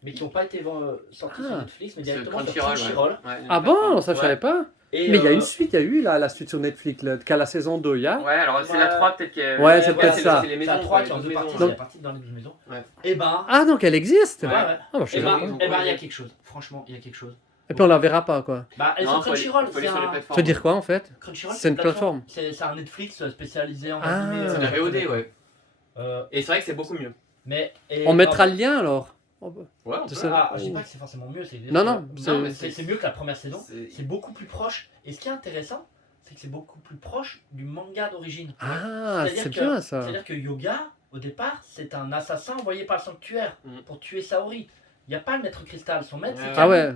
mais qui n'ont pas été sorties sur Ah. Netflix, mais C'est directement sur Crunchyroll. Crunchyroll. Ouais. Ouais, Ah bon, ça je Ouais. savais pas. Et, Mais il y a une suite, il y a eu la suite sur Netflix, là, qu'à la saison 2, il y a. Ouais, alors c'est Ouais. la 3 peut-être qu'il y a. Ouais, c'est peut-être ça. C'est les c'est maisons. la 3 quoi, qui est en les 2 12 parties, maisons, c'est ouais. la partie dans les 12 maisons. Ouais. Et ben, Ah, donc elle existe. Ouais. Ah, bah, je Et sais ben, pas. ils ont il y a corrigé. quelque chose. Franchement, il y a quelque chose. Et puis on la verra pas, quoi. Bah, elle est Non, sur Crunchyroll, faut aller c'est sur les un... plateformes. Ça veut dire quoi en fait? Crunchyroll, C'est une plateforme. C'est un Netflix spécialisé en Ah. animé. C'est de la VOD, ouais. Euh, Et c'est vrai que c'est beaucoup mieux. mais, On mettra le lien alors. Ouais, on Tu peut. sais- Ah, je dis pas que c'est forcément mieux. Non, non, mais c'est mieux que la première saison. C'est- C'est beaucoup plus proche. Et ce qui est intéressant, c'est que c'est beaucoup plus proche du manga d'origine. Ah, C'est-à-dire c'est que- bien ça. C'est-à-dire que Yoga, au départ, c'est un assassin envoyé par le sanctuaire Mm. pour tuer Saori. Il n'y a pas le maître cristal. Son maître, c'est Ouais. Ah Camille. ouais,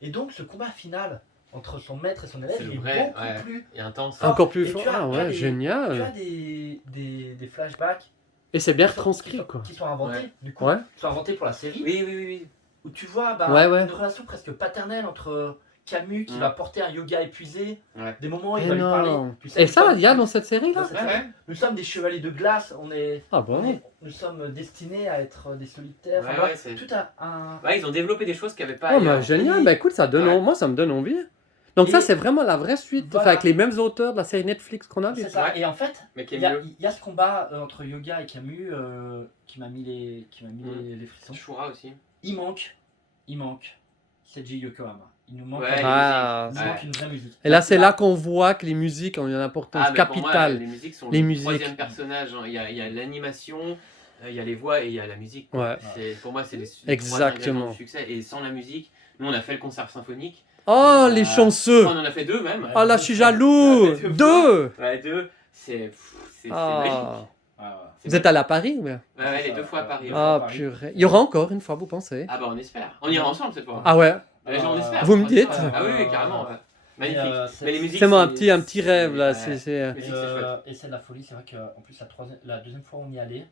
Et donc, ce combat final entre son maître et son élève, C'est il le est vrai, beaucoup ouais. plus. Et intense. Ah, encore plus et fort. tu as- Ah tu as ouais, des- Tu génial. as des flashbacks Et c'est bien qui sont- retranscrit qui sont- quoi. qui sont inventés, Ouais. du coup, Ouais. qui sont inventés pour la série, Oui, oui, oui, oui. où tu vois Ouais, ouais. une relation presque paternelle entre Camus qui Mm. va porter un yoga épuisé, Ouais. des moments où il va lui Énorme. parler. Tu sais, Et nous ça, sommes- il y a dans cette série là? dans cette Ouais, série, ouais. Nous sommes des chevaliers de glace, Ah bon? nous sommes destinés à être des solitaires. Ouais, Enfin, voilà, ouais, c'est- tout un... Ouais, ils ont développé des choses qu'il n'y avait pas Oh, bah ailleurs. génial, Et- bah écoute, ça donne Ouais. moi ça me donne envie. Donc ça Et- c'est vraiment la vraie suite, Voilà. enfin, avec les mêmes auteurs de la série Netflix qu'on a C'est vu. ça. Ouais. Et en fait, Mais qui est il y, a, mieux. il y a ce combat entre Yoga et Camus qui m'a mis les frissons. Shura aussi. Il manque Seiji Yokohama. Il nous manque, Ouais, Ah, il nous manque une vraie musique. Et là, c'est là qu'on voit que les musiques ont une importance mais pour moi, capitale. les musiques sont Les le musiques. troisième personnage. Hein. Il y a l'animation, il y a les voix et il y a la musique. Quoi. Ouais. Pour moi, c'est les Exactement. trois ingrédients du succès. Et sans la musique, nous on a fait le concert symphonique. Oh, les chanceux! On en a fait 2 même. Oh là, je suis jaloux! Ouais, 2! Ouais, 2. C'est magique. Ah. Ah, Vous êtes allé à Paris? Ouais. Ouais, les 2 fois à Paris. Ah, purée. Il y aura encore une fois, vous pensez? Ah bah on espère. On ira ensemble cette fois. Ah ouais? On espère. Vous me dites? Ah oui, carrément. Ouais. Magnifique. c'est- Mais les musiques, C'est moi un petit rêve là. ouais. c'est- Musique, c'est chouette. Et c'est de la folie, c'est vrai qu'en plus la deuxième fois où on y allait,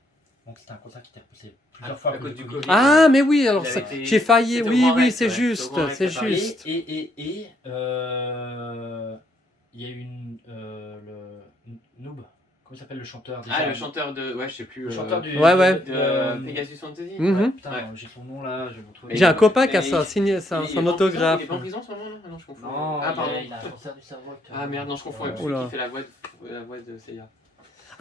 donc c'était un concert qui était repoussé plusieurs fois à cause du Covid. Ah, mais oui, alors Il avait été- j'ai failli. c'était au Oui, Grand oui, Rex, c'est ouais. C'était au juste. Grand Rex C'est à Paris. juste. Il y a eu Noob, comment s'appelle le chanteur déjà? Ah, le chanteur de. Ouais, je sais plus. Le chanteur du. Ouais, ouais. De Pegasus Fantasy. Mhm. Putain, Ouais. j'ai son nom là, je vais vous trouver. J'ai un copain qui a Mais ça, il- signé Il est son pas en prison, autographe. Il est pas en prison en ce moment, non? Ah non, je confonds. Non, Ah, pardon. il a un cancer du cerveau. Ah merde, non, je confonds avec Oula. celui qui fait la voix de Seiya.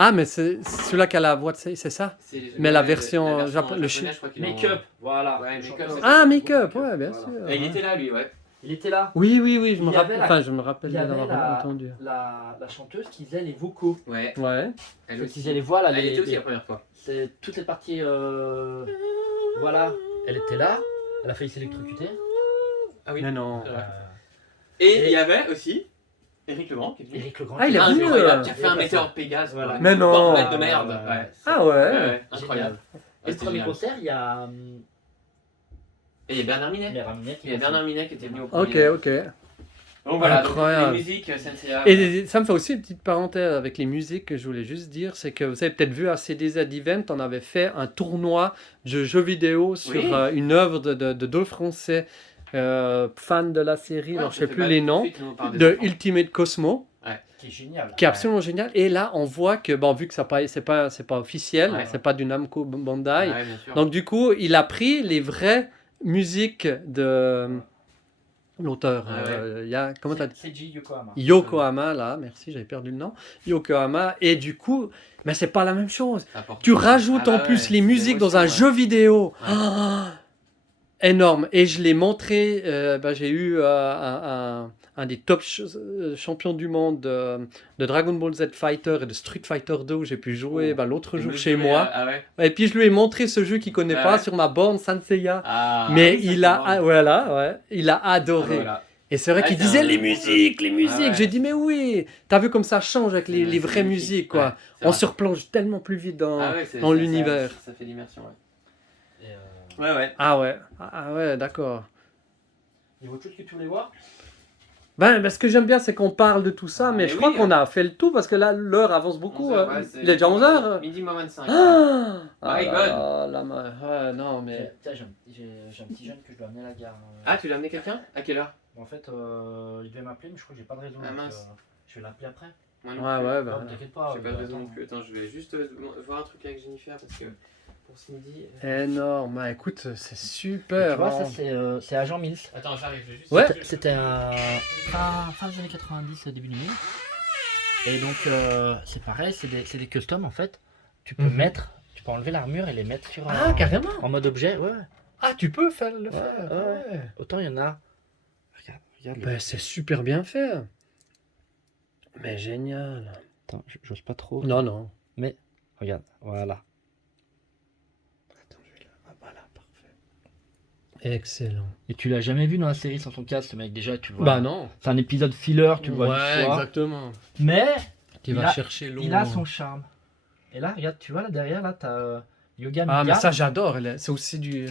Ah, mais c'est celui-là qui a la voix de c'est ça? Mais la version japonaise, le je crois qu'il est en- Make-up, voilà. Ouais, le Make-up, chanteur. c'est Ah, Make-up, ouais, bien Voilà. sûr. Et il était là, lui, ouais. Il était là. Oui, oui, oui, je me Il y rappelle. avait la- Enfin, je me rappelle il y avait d'avoir entendu. la chanteuse qui faisait les vocaux. Ouais. Ouais. Elle Qui aussi. faisait les voix là. Elle les- était aussi les- la première fois. C'est toutes les parties. Voilà. Elle était là. Elle a failli s'électrocuter. Ah oui. Mais non. C'est vrai. Et il y avait aussi Éric Legrand qui est venu. Éric Legrand. Ah, il est venu, Incroyable, qui a fait il est un passé. météore de Pégase. Voilà. quoi. Mais non. Bordel de merde. Ouais. Ah ouais. Ouais, incroyable. Et le C'était premier génial. concert, il y a Et il y a Bernard Minet. Mère Aminet qui Il y a est Bernard Minet qui était venu au Ok, premier. ok. Donc voilà, donc, Incroyable. les musiques, Senseiya. Et ça me fait aussi une petite parenthèse avec les musiques que je voulais juste dire, c'est que vous avez peut-être vu à CDZ Event, on avait fait un tournoi de jeux vidéo sur Oui. une œuvre de deux Français fans de la série, Ouais, alors ça je sais fait plus mal les tout noms, suite, nous, on parle des de enfants. Ultimate Cosmo, qui est génial. qui est absolument génial. Et là, on voit que, bon, vu que c'est pas officiel, Ouais. c'est pas du Namco Bandai, Ouais, bien sûr. donc du coup, il a pris les vraies musiques de l'auteur. Ah ouais. Comment t'as dit? Seiji Yokohama. Yokohama, là, merci, j'avais perdu le nom. Yokohama, et du coup, mais c'est pas la même chose. Ça apporte- Tu rajoutes Ah en bah plus ouais, les c'est musiques dans un l'émotion, jeu vidéo. Ouais. Ah, énorme. Et je l'ai montré, j'ai eu un des top champions du monde de Dragon Ball Z Fighter et de Street Fighter 2 où j'ai pu jouer Oh. l'autre Et jour mesurer, chez moi. Ah ouais. Et puis je lui ai montré ce jeu qu'il connaît Ah pas ouais. sur ma borne Sanseiya. Ah, Mais oui, ça, il c'est a, marrant. voilà, ouais, il a Ah, adoré. voilà. Et c'est vrai Ouais, qu'il c'est disait un les bon musiques, les musiques. Ah ouais. J'ai dit, mais oui, t'as vu comme ça change avec les C'est vraies magnifique. musiques, quoi. Ouais, c'est On vrai. se replonge tellement plus vite dans, Ah ouais, dans l'univers. Ça fait l'immersion, ouais. Et, Ouais, ouais. Ah ouais, ah ouais, d'accord. il y a autre chose que tu voulais voir? Ben, ce que j'aime bien, c'est qu'on parle de tout ça, mais Mais je crois oui, qu'on a fait le tout parce que là, l'heure avance beaucoup. 11 heures, ouais, c'est Il est déjà 11h. Midi moins 25. Ah, My là God. là, ouais, non, mais. Tiens, j'ai un petit jeune que je dois amener à la gare. Ah, tu l'as amené quelqu'un? À quelle heure? En fait, il devait m'appeler, mais je crois que j'ai pas de réseau. Ah, donc, mince. je vais l'appeler après. Moi non Ouais, plus. ouais, Non, bah. t'inquiète pas. J'ai pas de raison attends. non plus. Attends, je vais juste voir un truc avec Jennifer parce que pour ce midi. Énorme, ah, écoute, c'est Tu super. vois, hein. ça, c'est Agent Mills. Attends, j'arrive, je vais juste. Ouais. C'était fin des années 90, début 2000. Et donc, c'est pareil, c'est des customs en fait. Tu peux Mhm. tu peux enlever l'armure et les mettre sur Ah, carrément. en mode objet. Ouais. Ah, tu peux faire le Ouais, faire. ouais. ouais. Autant il y en a. Regarde. Ben, c'est super bien fait. Mais génial. Attends, j'ose pas trop. Non, non. Regarde, voilà. Attends, je vais là. Ah, voilà, parfait. Excellent. Et tu l'as jamais vu dans la série sans son casque, ce mec. Déjà, tu vois. Bah non. C'est un épisode filler, tu le vois Ouais, une fois. exactement. Mais Tu Il vas a- chercher l'eau. il a son charme. Et là, regarde, tu vois là derrière, là, t'as Yoga Ah, mais Mika. ça, j'adore. C'est aussi du.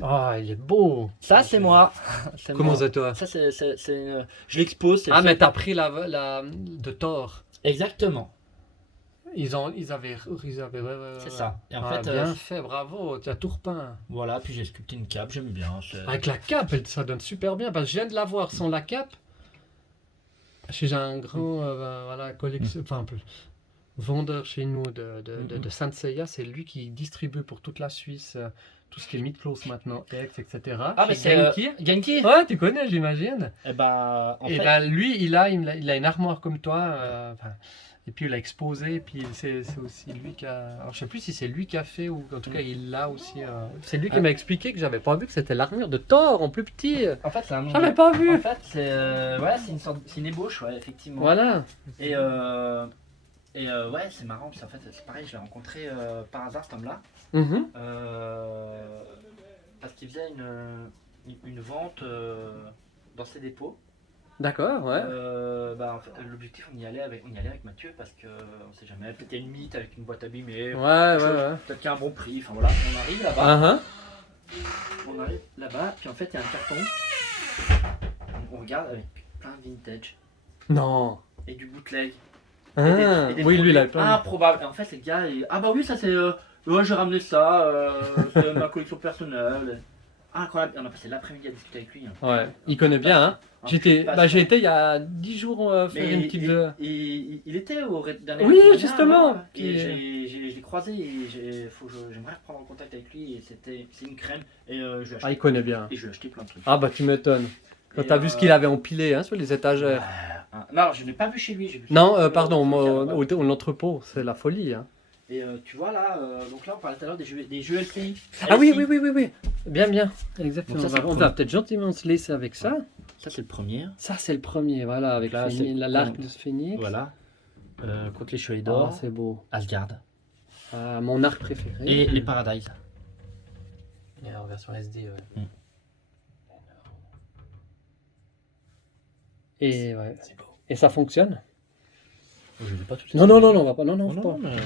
Ah, il est beau. Ça, c'est moi. C'est Comment moi. c'est toi? Ça, je l'expose. c'est Ah, fait- mais t'as pris la de Thor. Exactement. Ils avaient. Ouais. C'est ça. Et en Ah, fait, bien fait, bravo. Tu as tout repeint. voilà, puis j'ai sculpté une cape, j'aime bien. Avec la cape, ça donne super bien. Parce que je viens de la voir sans la cape. Chez un grand voilà, enfin, un peu vendeur chez nous de Sanseiya. C'est lui qui distribue pour toute la Suisse tout ce qui est Midclose maintenant, X, etc. Ah, mais Chez c'est Genki. Genki. Ouais, tu connais, j'imagine. Et bah, en Et fait, ben lui, il a une armoire comme toi. Et puis il l'a exposé, et puis c'est aussi lui qui a... Alors je sais plus si c'est lui qui a fait, ou en tout cas il l'a aussi... C'est lui qui m'a expliqué que j'avais pas vu que c'était l'armure de Thor en plus petit. En fait, c'est un nom. J'avais pas vu. En fait, c'est une sorte, c'est une ébauche, ouais, effectivement. Voilà. Et ouais, c'est marrant, parce qu'en fait, c'est pareil, je l'ai rencontré par hasard, cet homme-là. Mhm. Parce qu'il faisait une vente dans ses dépôts. D'accord, ouais. En fait, l'objectif, on y allait avec Mathieu, parce que on sait jamais, peut-être il y a une mythe avec une boîte abîmée. Ouais. Peut-être qu'il y a un bon prix, enfin voilà, on arrive là-bas. On arrive là-bas, puis en fait, il y a un carton. On regarde avec plein de vintage Non. et du bootleg. Ah, Et des oui, lui, il a produits pas. improbables. Et en fait, les gars, ah bah oui, ça c'est. Ouais, j'ai ramené ça, c'est ma collection personnelle. Incroyable, on a passé l'après-midi à discuter avec lui. Hein. Ouais, il connaît bien, hein. J'ai été il y a 10 jours faire une petite... Il était au dernier Oui, Retmania, justement. là, et je l'ai croisé et j'aimerais reprendre contact avec lui. Et c'est une crème. Et je lui ai acheté, Ah, il connaît bien. et je lui ai acheté plein de trucs. Ah bah tu m'étonnes. Quand Et, t'as vu ce qu'il avait empilé hein, sur les étagères. Non, alors, je ne l'ai pas vu chez lui. J'ai vu Non, chez lui, pardon, là-bas. l'entrepôt, c'est la folie. Hein. Et tu vois là, donc là on parlait tout à l'heure des jeux LCI. Ah oui. Bien. Exactement. Donc ça, c'est on va peut-être gentiment se laisser avec ça. Ça c'est le premier. Ça, c'est le premier, voilà, avec Là, c'est- l'arc de ce phénix. Voilà. Contre les Chevaliers Oh, d'Or, c'est beau. Asgard. Ah, mon arc préféré. Et les Paradise. Et en version SD, ouais. Et, ouais. C'est beau. Et ça fonctionne. Je vais pas tout Non, on va pas. Non, Non, pas. mais...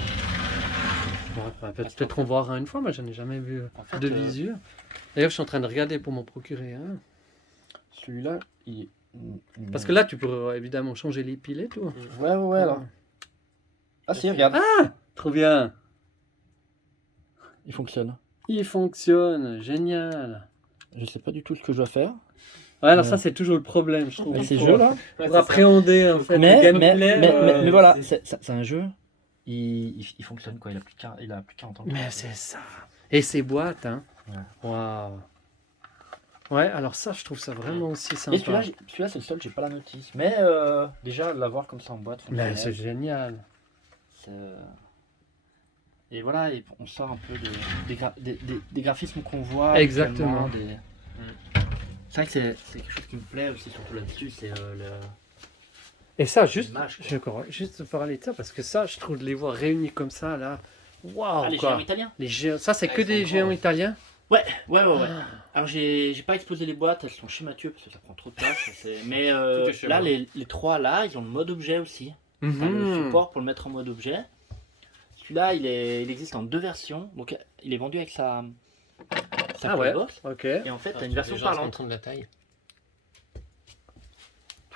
On va peut-être en voir un une fois, moi j'en ai jamais vu En fait, de visu. D'ailleurs, je suis en train de regarder pour m'en procurer un. celui-là, il... Parce que là, tu peux évidemment changer les piles et tout. Ouais, alors. Ah si, regarde. Trop bien. Il fonctionne. Il fonctionne, génial. Je sais pas du tout ce que je dois faire. Ouais, alors ça, c'est toujours le problème, je trouve. Mais ces pour- jeux-là... Pour appréhender en fait Mais, le mais, gameplay. mais voilà, c'est un jeu, il fonctionne quoi, il a plus de 40 ans. Mais c'est ça. Et ces boîtes, hein. Ouais. Waouh. Ouais, alors ça, je trouve ça vraiment aussi sympa. Et celui-là c'est le seul, j'ai pas la notice. Mais déjà, l'avoir comme ça en boîte, Mais fonctionnel, c'est génial. c'est, et voilà, et on sort un peu des graphismes qu'on voit. Exactement. actuellement, C'est vrai que c'est quelque chose qui me plaît aussi, surtout là-dessus, c'est Et ça, juste, l'image, quoi. je crois, juste parler de ça, parce que ça, je trouve de les voir réunis comme ça, là. Waouh, les quoi. géants italiens. Les géants, ça, c'est que ils des sont géants grands. italiens. Ouais. Alors j'ai pas exposé les boîtes, elles sont chez Mathieu parce que ça prend trop de place. Mais Tout est chez là, moi. les trois là, ils ont le mode objet aussi. T'as le Mhm. support pour le mettre en mode objet. Celui-là, il existe en deux versions. Donc il est vendu avec sa Ah ouais, box. ok. Et en fait, t'as une version Les gens se parlante. rendent compte de la taille.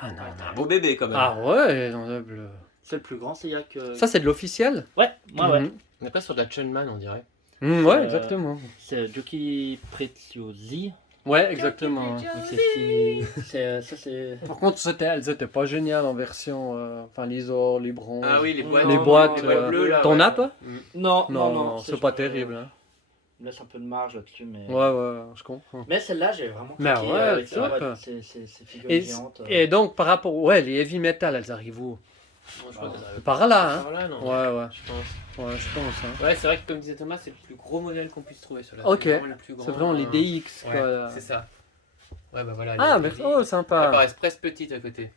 Ah non, Un beau bébé quand même. Ah ouais, non, le- C'est le plus grand, c'est Yak. ça, c'est de l'officiel. Ouais. Mhm. On est pas sur de la Chunman, on dirait. Ouais, Euh, exactement. C'est Giochi Preziosi. Ouais, exactement. Donc c'est ce qui. Ça c'est. Par contre, elles étaient pas géniales en version. Enfin, les or, les bronzes. Ah oui, les boîtes. Les Non, boîtes. les boîtes bleues, là, T'en ouais. as, toi Non, Non, c'est pas je- terrible. Hein. Je me laisse un peu de marge là-dessus, mais. Ouais, je comprends. Mais celle-là, j'ai vraiment Mais cliqué ouais, avec top. ces figures Et, géantes. et donc, par rapport. Ouais, les heavy metal, elles arrivent où Non, je crois qu'elles arrivent Par là, hein par là, non. Ouais, Je pense. ouais, je pense. Hein. Ouais, c'est vrai que comme disait Thomas, c'est le plus gros modèle qu'on puisse trouver sur la Ok. C'est vraiment le plus grand, C'est vraiment les DX, Ouais, quoi. c'est ça. Ouais, bah voilà. Ah, les mais DX. oh, Elles sympa. paraissent presque petites à côté.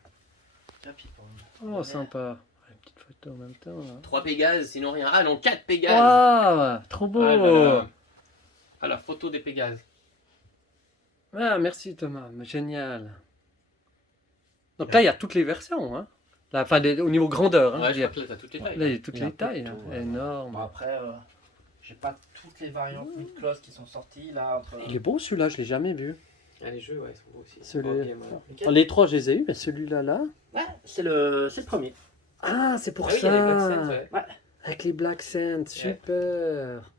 Oh, sympa. Une petite photo en même temps. Là. 3 Pégases, sinon rien. Ah non, 4 Pégases. Waouh, trop beau. Ah, là, là. Ah, la photo des Pégases. Ah, merci Thomas, mais génial. Donc là, il y a toutes les versions, hein. Là, enfin, au niveau grandeur, hein. Ouais, je je veux crois dire. que là, t'as toutes les tailles. Là, il y a toutes Il y a les un peu de tailles, hein. tout, ouais. Énorme. Bon, après, j'ai pas toutes les variantes mid-close qui sont sorties là. Entre... Il est beau celui-là, je l'ai jamais vu. Ah, les jeux, ouais, ils sont beaux aussi. Celui- Oh, game, ouais. Lequel Les trois, je les ai eu, mais celui-là, là. Ouais, c'est le premier. Ah, c'est pour Ah oui, il y a ça. les Black Sands, ouais. Avec les Black Sands, super.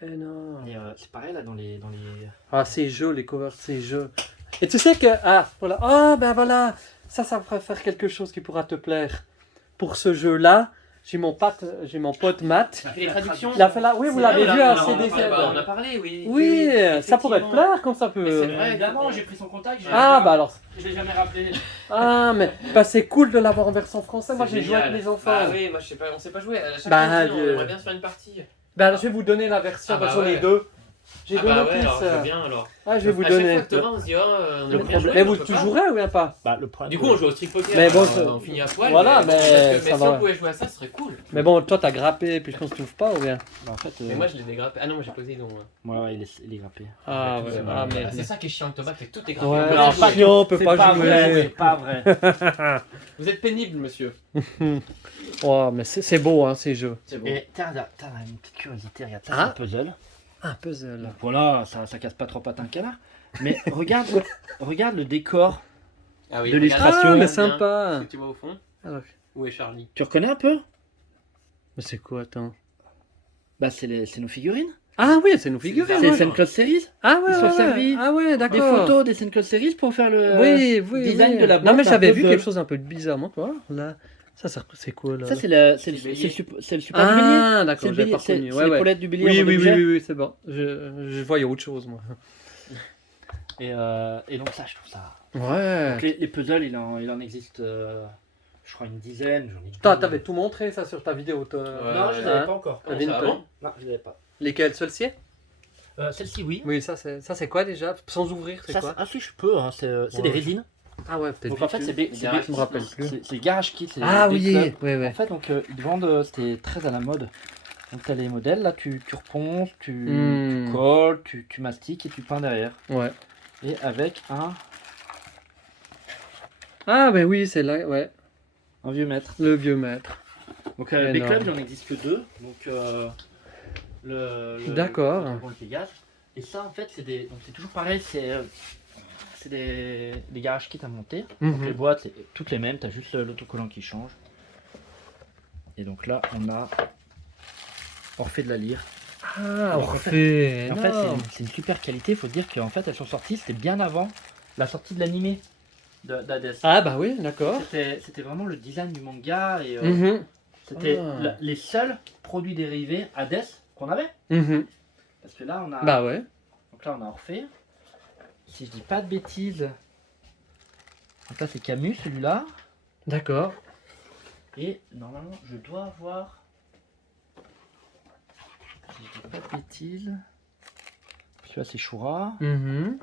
Énorme. Et c'est pareil là dans les. Ah, ces jeux, les covers de ces jeux. Et tu sais que. Ah, voilà. Ah, ben voilà. Ça va faire quelque chose qui pourra te plaire. Pour ce jeu-là, j'ai mon pote Matt. Il fait les traductions. Il a fait là, oui, vous C'est l'avez vrai, vu, on un en a CDZ. parlé, on a parlé, oui. Oui, ça pourrait te plaire, comme ça Mais peut. c'est vrai. Évidemment, j'ai pris son contact. Ah, bah alors. Je l'ai jamais rappelé. Ah, mais bah, c'est cool de l'avoir en version française. Moi, C'est j'ai joué avec génial. mes enfants. Ah oui, moi je sais pas, on sait pas jouer. À chaque Bah, fois, on je- aimerait bien se faire une partie. Bah, je vais vous donner la version, Ah, bah, j'en ai ouais. deux. J'ai Ah deux bah notices. ouais, alors je veux bien alors. Ah, je vais vous À chaque donner. fois que Thomas, on se dit, oh, on aimerait bien problème- jouer, Mais on vous, peut tu pas. jouerais ou bien pas? Bah, le problème. Du coup, on joue au street poker. Mais bon, on finit à poil. Voilà, mais mais ça si va. on pouvait jouer à ça, ce serait cool. Mais bon, toi, t'as grappé, puis qu'on se trouve pas ou bien? Bah, en fait, Mais moi, je l'ai dégrappé. Ah non, moi j'ai posé donc. ouais, il est grappé. Ah, tout, ouais. c'est Ah, bon. merde. C'est ça qui est chiant avec Thomas, c'est que tout est grave. Ouais, On peut alors, pas pas jouer. chiant, on peut C'est pas pas jouer. vrai, c'est pas vrai. Vous êtes pénible, monsieur. Oh, mais c'est beau, hein, ces jeux. C'est bon. Et t'as une petite curiosité, regarde, ça Ah. c'est un puzzle. Un puzzle. Donc voilà, ça casse pas trop pattes un canard. Mais regarde le décor. Ah oui, de regarde. l'illustration. Ah, mais Bien. sympa. Est-ce que tu vois au fond Alors, Où est Charlie? Tu reconnais un peu? mais c'est quoi, attends? Bah c'est nos figurines. Ah oui, c'est nos figurines. C'est ouais. Scene Cloud Series. Ah ouais, Ils sont ouais, ouais. servis. Ah ouais, Des d'accord. photos des Scene Cloud Series pour faire le Oui, oui, design oui. de la Non, boîte mais d'un j'avais vu puzzle. quelque chose un peu bizarrement, toi. Là, ça c'est quoi là? Ça c'est le bélier. super du bélier. Ah, C'est d'accord, le j'ai bélier, pas c'est reconnu. c'est Ouais, ouais. l'épaulette du bélier. Oui, en oui, mode oui, objet. oui, oui, c'est bon. Je voyais autre chose, moi. Et donc ça, je trouve ça. Ouais. Donc, les puzzles, il en existe, je crois une dizaine. J'en ai Toi, 12. t'avais tout montré ça sur ta vidéo, toi. Ouais. Non, je Hein l'avais pas encore. Comment T'avais ça, une- avant Non, je l'avais pas. Lesquels, celle-ci? Celle-ci, oui. Oui, ça c'est quoi déjà? Sans ouvrir, c'est Ça, quoi? ah si, je peux. Hein, c'est Ouais, des résines. Ah ouais, peut-être. Donc en fait, c'est je me rappelle plus. c'est Garage Kit. c'est Ah des oui, clubs. ouais, En ouais. fait, donc ils vendent, c'était très à la mode. Donc t'as les modèles, là tu reponces, tu Hmm. colles, tu mastiques et tu peins derrière. Ouais. Et avec Ah ben oui, c'est là, ouais. un vieux maître. Le vieux maître. Donc Énorme. les clubs, il n'en existe que deux. Donc D'accord. le Pégase. Et ça en fait donc c'est toujours pareil, c'est des Garage Kits à monter. Donc les Mhm. boîtes, toutes les mêmes, tu as juste l'autocollant qui change. Et donc là on a Orphée de la Lyre. Ah, Donc, en Orphée. En fait, énorme. c'est une super qualité. Il faut dire qu'en fait, elles sont sorties, c'était bien avant la sortie de l'animé d'Hades. Ah bah oui, d'accord. C'était vraiment le design du manga et Mhm. c'était Ah. les seuls produits dérivés Hades qu'on avait. Mhm. Parce que là, on a, Bah ouais. donc là, on a Orphée. Si je dis pas de bêtises, donc là, c'est Camus, celui-là. D'accord. Et normalement, je dois avoir. Si je dis pas de bêtises. Celui-là, c'est Shura. Mhm.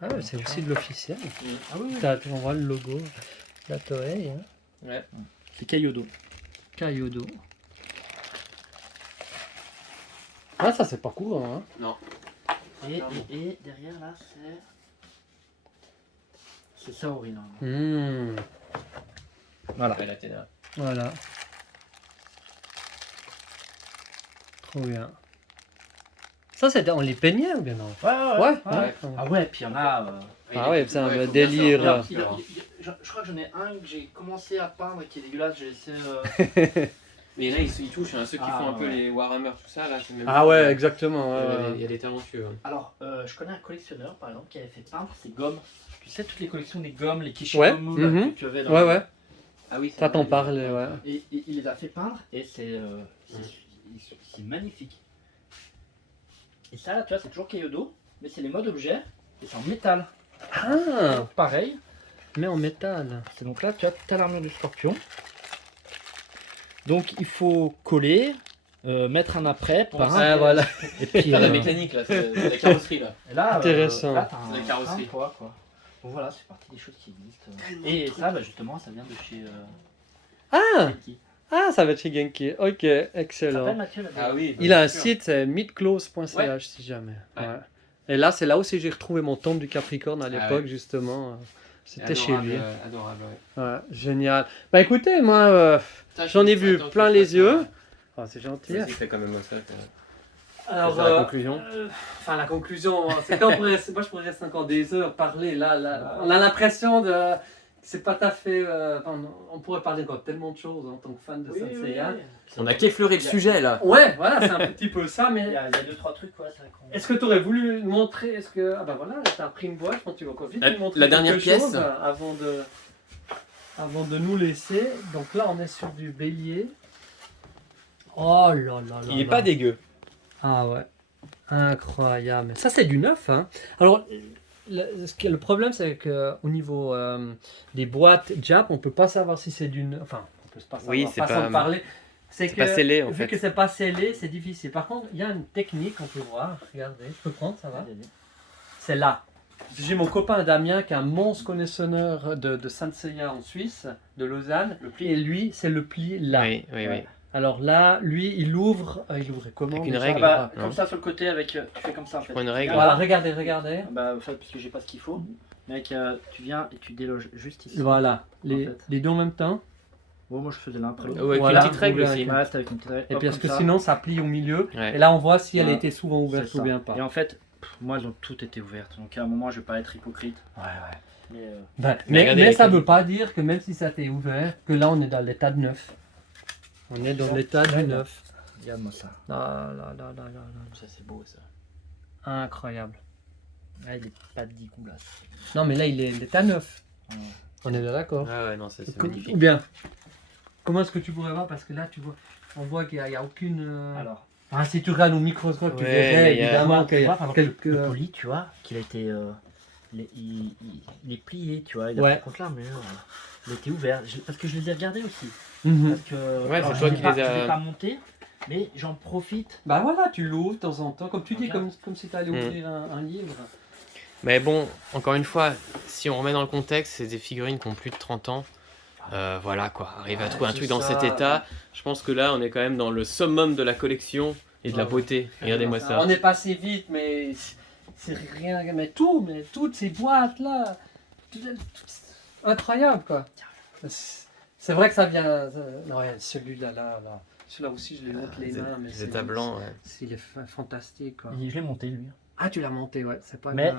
Ah ouais, c'est aussi de l'officiel. Ah oui, Tu vois le logo. La Toei, hein. Ouais. c'est Kaiyodo. Kaiyodo. Ah, ça c'est pas courant, hein. Non. Et derrière là, c'est Saori normalement. Hmm. Voilà. Ouais, la Téna. Voilà. Trop bien. Ça, on les peignait ou bien non? Ouais. Ah ouais, puis il y en a. Ah ouais, c'est un faut bien délire. savoir. Je crois que j'en ai un que j'ai commencé à peindre qui est dégueulasse. J'ai laissé. Mais là, ils touchent, hein, ceux qui Ah, font un peu ouais. les Warhammer, tout ça, là, c'est même. Ah ouais, exactement. ouais, Il ouais. y a des talentueux. hein. Alors, je connais un collectionneur par exemple qui avait fait peindre ses gommes. Tu sais, toutes les collections des gommes, les Ouais, Kishimomu là, mhm. que tu avais dans Ouais, ouais. Ah oui, Ça t'en parle, ouais. Et il les a fait peindre et c'est magnifique. Et ça, là, tu vois, c'est toujours Kaiyodo, mais c'est les modes objets et c'est en métal. Ah, Donc, pareil. mais en métal. C'est donc là, tu as l'armure du scorpion. Donc il faut coller, mettre un après, peindre, Ah, voilà. et puis Faire la mécanique, là, c'est la carrosserie, là. et là, Intéressant. là, t'as C'est la un carrosserie. poids, quoi. Donc voilà, c'est partie des choses qui existent. Et ça, bah, justement, ça vient de chez Ah, Genki. ah, ça va être chez Genki. Ok, Ça s'appelle excellent. Mathieu Labelle. Ah oui. Il a un bien sûr. site, c'est meetclose.ch Ouais. si jamais. Ouais. Ouais. Et là, c'est là aussi que j'ai retrouvé mon tombe du Capricorne à l'époque, ouais. justement. C'était chez Adorable, lui. Adorable, ouais. Ouais, génial. Bah écoutez, moi, Ça, j'en ai je- vu attends, plein que je les fasse yeux. Ah, c'est gentil. Vas-y, fais quand même ça. Alors, C'est la conclusion. Enfin, la conclusion, c'est quand moi je pourrais rester encore des heures parler. Là, on a l'impression de. C'est pas tout à fait. Enfin, on pourrait parler encore tellement de choses en tant que fan de Oui, Saint oui, Seiya. oui. On a qu'effleuré le sujet, là. Ouais, voilà, c'est un petit peu ça, Il mais. y a 2-3 trucs, quoi. Est-ce que tu aurais voulu montrer. Ah bah voilà, t'as pris une boîte, je pense que tu vas encore vite La- nous montrer la dernière quelque pièce. chose avant de. avant de nous laisser. Donc là, on est sur du bélier. Oh là là là. Il est là. pas dégueu. Ah ouais, incroyable. Ça, c'est du neuf. Hein. Alors, le problème, c'est qu'au niveau des boîtes Jap, on peut pas savoir si c'est du neuf. Enfin, on peut pas savoir, Oui, c'est façon pas- de parler. C'est pas scellé, en vu fait. que c'est pas scellé, c'est difficile. Par contre, il y a une technique, on peut voir. Regardez, je peux prendre, ça va. C'est là. J'ai mon copain Damien qui est un monstre connaisseur de Saint-Seiya en Suisse, de Lausanne. Et lui, c'est le pli là. Oui, oui, oui. Alors là, lui, il ouvre comment Avec une déjà règle. Bah, Non. comme ça sur le côté, avec, tu fais comme ça en fait. prends une règle. Voilà, regardez. Bah, en fait, parce que j'ai pas ce qu'il faut. Mec, tu viens et tu déloges juste ici. Voilà, En fait. les deux en même temps. Bon, moi je faisais l'un après l'autre. Ouais, avec Voilà, une petite règle vous aussi. Ouais, c'était avec une petite règle. Et Hop, puis parce comme que ça. sinon, ça plie au milieu. Ouais. Et là, on voit si elle Ouais. était souvent ouverte C'est ou ça. bien pas. Et en fait, moi, elles ont toutes été ouvertes. Donc à un moment, je vais pas être hypocrite. Ouais. Mais Mais regardez les ça codes. veut pas dire que même si ça t'est ouvert, que là, on est dans l'état de neuf. On est dans l'état du neuf. regarde-moi ça. Là. Ça, c'est beau ça. Incroyable. Ah, il est pas de 10 coups là. Non, mais là, il est l'état neuf. Ouais. On est d'accord. Ah ouais, non, ça c'est Ou magnifique. bien, comment est-ce que tu pourrais voir? Parce que là, tu vois, on voit qu'il n'y a aucune. Alors, Ah, si tu regardes au microscope, tu Ouais, verrais mais il y a- évidemment qu'il y a par exemple, quelques. le poli, tu vois, qu'il a été. Il est plié, tu vois. Il a Ouais. pris contre l'armure. Il était ouvert. Parce que je les ai regardés aussi. Mhm. Parce que. Ouais, alors, c'est je toi l'ai qui pas- les as- Je l'ai pas monté, mais j'en profite. Bah voilà, tu l'ouvres de temps en temps, comme tu dis, Regarde. comme si tu allais Mm. ouvrir un livre. Mais bon, encore une fois, si on remet dans le contexte, c'est des figurines qui ont plus de 30 ans. Voilà quoi, arriver à Ouais, trouver un c'est truc dans ça. cet état, je pense que là on est quand même dans le summum de la collection et de la Ouais. beauté. Regardez-moi ça. On est passé vite, mais c'est rien. Mais toutes ces boîtes là, incroyable quoi. C'est vrai que ça vient. Non, ouais, celui-là, celui-là aussi, je l'ai monté les mains, mais Les états blancs, ouais. il est fantastique quoi. Je l'ai monté lui. Ah, tu l'as monté, ouais, c'est pas. Mais.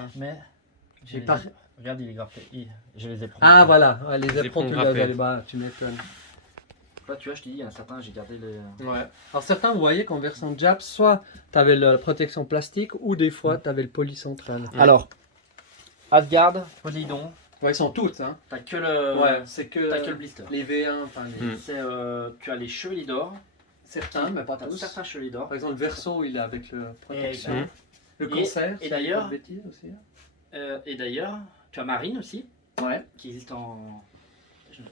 J'ai pas- Regarde, il est grappé. Je les ai pris. Ah voilà, ouais, les Les éperons, tu ponts grappés. les bas, tu m'étonnes. Là, tu vois, je t'ai dit, il y en a certains, j'ai gardé les. Ouais. Alors certains, vous voyez qu'en version Jap, soit tu avais la protection plastique ou des fois tu avais le poli central. Ouais. Alors, Asgard, Poseidon, Ouais, ils sont toutes, hein. t'as que le. Ouais, c'est que, T'as que le blister. les V1, enfin les... Mm. C'est, tu as les chevaliers d'or. certains, mais pas T'as tous. certains chevaliers d'or. Par exemple, le Verso, il est avec le protection. Mm. Le Et- concert, et si d'ailleurs- je dis pas de bêtises aussi. Et d'ailleurs, tu as Marine aussi, Ouais. qui existe en. Plus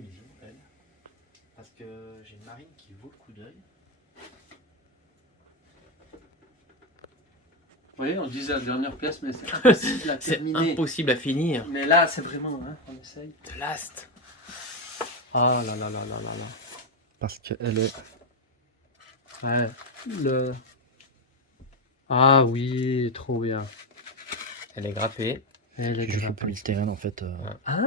mes yeux, elle. Parce que j'ai une Marine qui vaut le coup d'œil. Vous voyez, on disait la dernière pièce, mais c'est impossible à C'est terminer. impossible à finir. Mais là, c'est vraiment, hein, on essaye. The Last. Ah là là là là là là. Parce qu'elle est. Ouais. Le... Ah oui, trop bien. Elle est grappée. Elle est Je fais grappée. polystyrène en fait. Ah,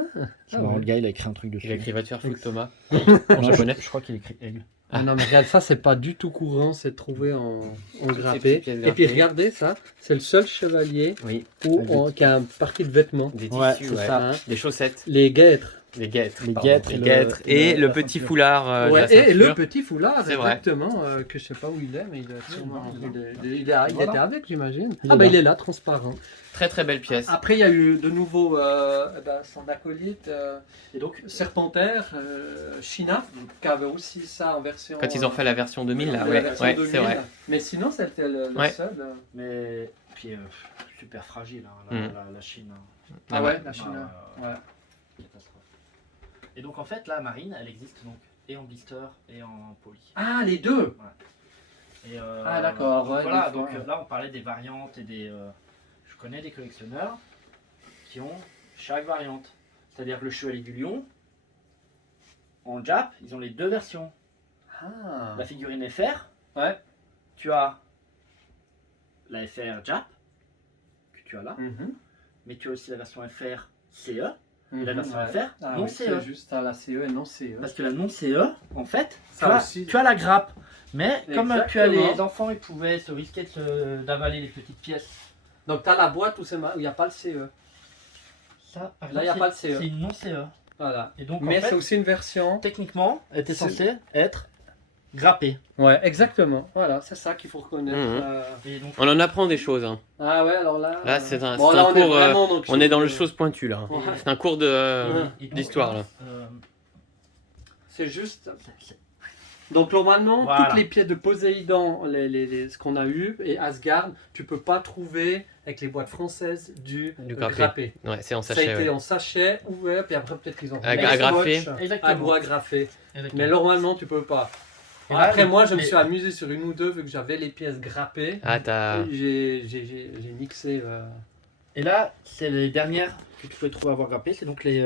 C'est ah marrant, ouais. le gars il a écrit un truc dessus. Il a écrit Va te faire foutre Thomas. Non, japonais. je crois qu'il a écrit aigle. Ah non, mais regarde, ça, c'est pas du tout courant, c'est trouvé en ces grappé. petites pièces Et puis grappées. regardez ça, c'est le seul chevalier Oui. qui a un parti de vêtements. Des Ouais, tissus, c'est ouais. ça. Hein. Des chaussettes. Les guêtres. Les guêtres. Les pardon. guêtres Les et le- guêtres. et Et le- le la petit ceinture. foulard de la Ouais, et le ceinture. petit foulard, C'est vrai. exactement, que je sais pas où il est, mais il est sûrement. Il était avec, j'imagine. Il Ah, est bah là. il est là, transparent. Très très belle pièce. Après, il y a eu de nouveau son acolyte, Et donc, Serpentaire, China, qui avait aussi ça en version. Quand ils ont fait la version 2000, là, la ouais, version ouais, 2000. c'est vrai. Mais sinon, c'était le Ouais. seul. mais. Puis, super fragile, hein, Mm. la Chine. hein. Ah ouais, la Chine. Ah, Ouais. Catastrophe. Et donc, en fait, la marine, elle existe donc et en blister et en poly. Ah, les deux. Et, Ah, d'accord, donc ouais, voilà, des fois, donc ouais. là, on parlait des variantes et des. Je connais des collectionneurs qui ont chaque variante. C'est-à-dire que le Chevalier du Lion, en Jap, ils ont les deux versions. Ah. La figurine FR, Ouais. tu as la FR Jap, que tu as là, Mhm. mais tu as aussi la version FR CE, Mhm, la version ouais. FR Ah, non oui, CE. c'est juste à la CE et non CE. Parce que la non CE, en fait, Ça aussi. tu as la grappe. Mais comme tu as Exactement. les enfants, ils pouvaient se risquer d'avaler les petites pièces. Donc, tu as la boîte où il n'y a pas le CE. Ça, par Là, il y a exemple, pas le CE. c'est une non CE. Voilà. Et donc, Mais en fait, c'est aussi une version. techniquement, elle était C'est- censée être grappé. Ouais, exactement. Voilà, c'est ça qu'il faut reconnaître. Mhm. Et donc, On en apprend des choses. Hein. Ah ouais, alors là. Là, c'est un, bon, c'est là, un on est cours. vraiment dans le On est dans le chose, chose pointu là. Ouais. C'est un cours de et donc, d'histoire là. C'est juste. Donc normalement, Voilà. toutes les pièces de Poséidon, ce qu'on a eu, et Asgard, tu peux pas trouver avec les boîtes françaises du grappé. grappé. Ouais, c'est en Ça a sachet. été ouais. en sachet, ouvert, puis après peut-être qu'ils ont Agrafé. agrafé. Mais normalement, tu peux pas. Et Ouais, après, mais- moi, je me mais- suis amusé sur une ou deux, vu que j'avais les pièces grappées. Ah, t'as. J'ai mixé. Et là, c'est les dernières que tu pouvais trouver à avoir grappé, c'est donc les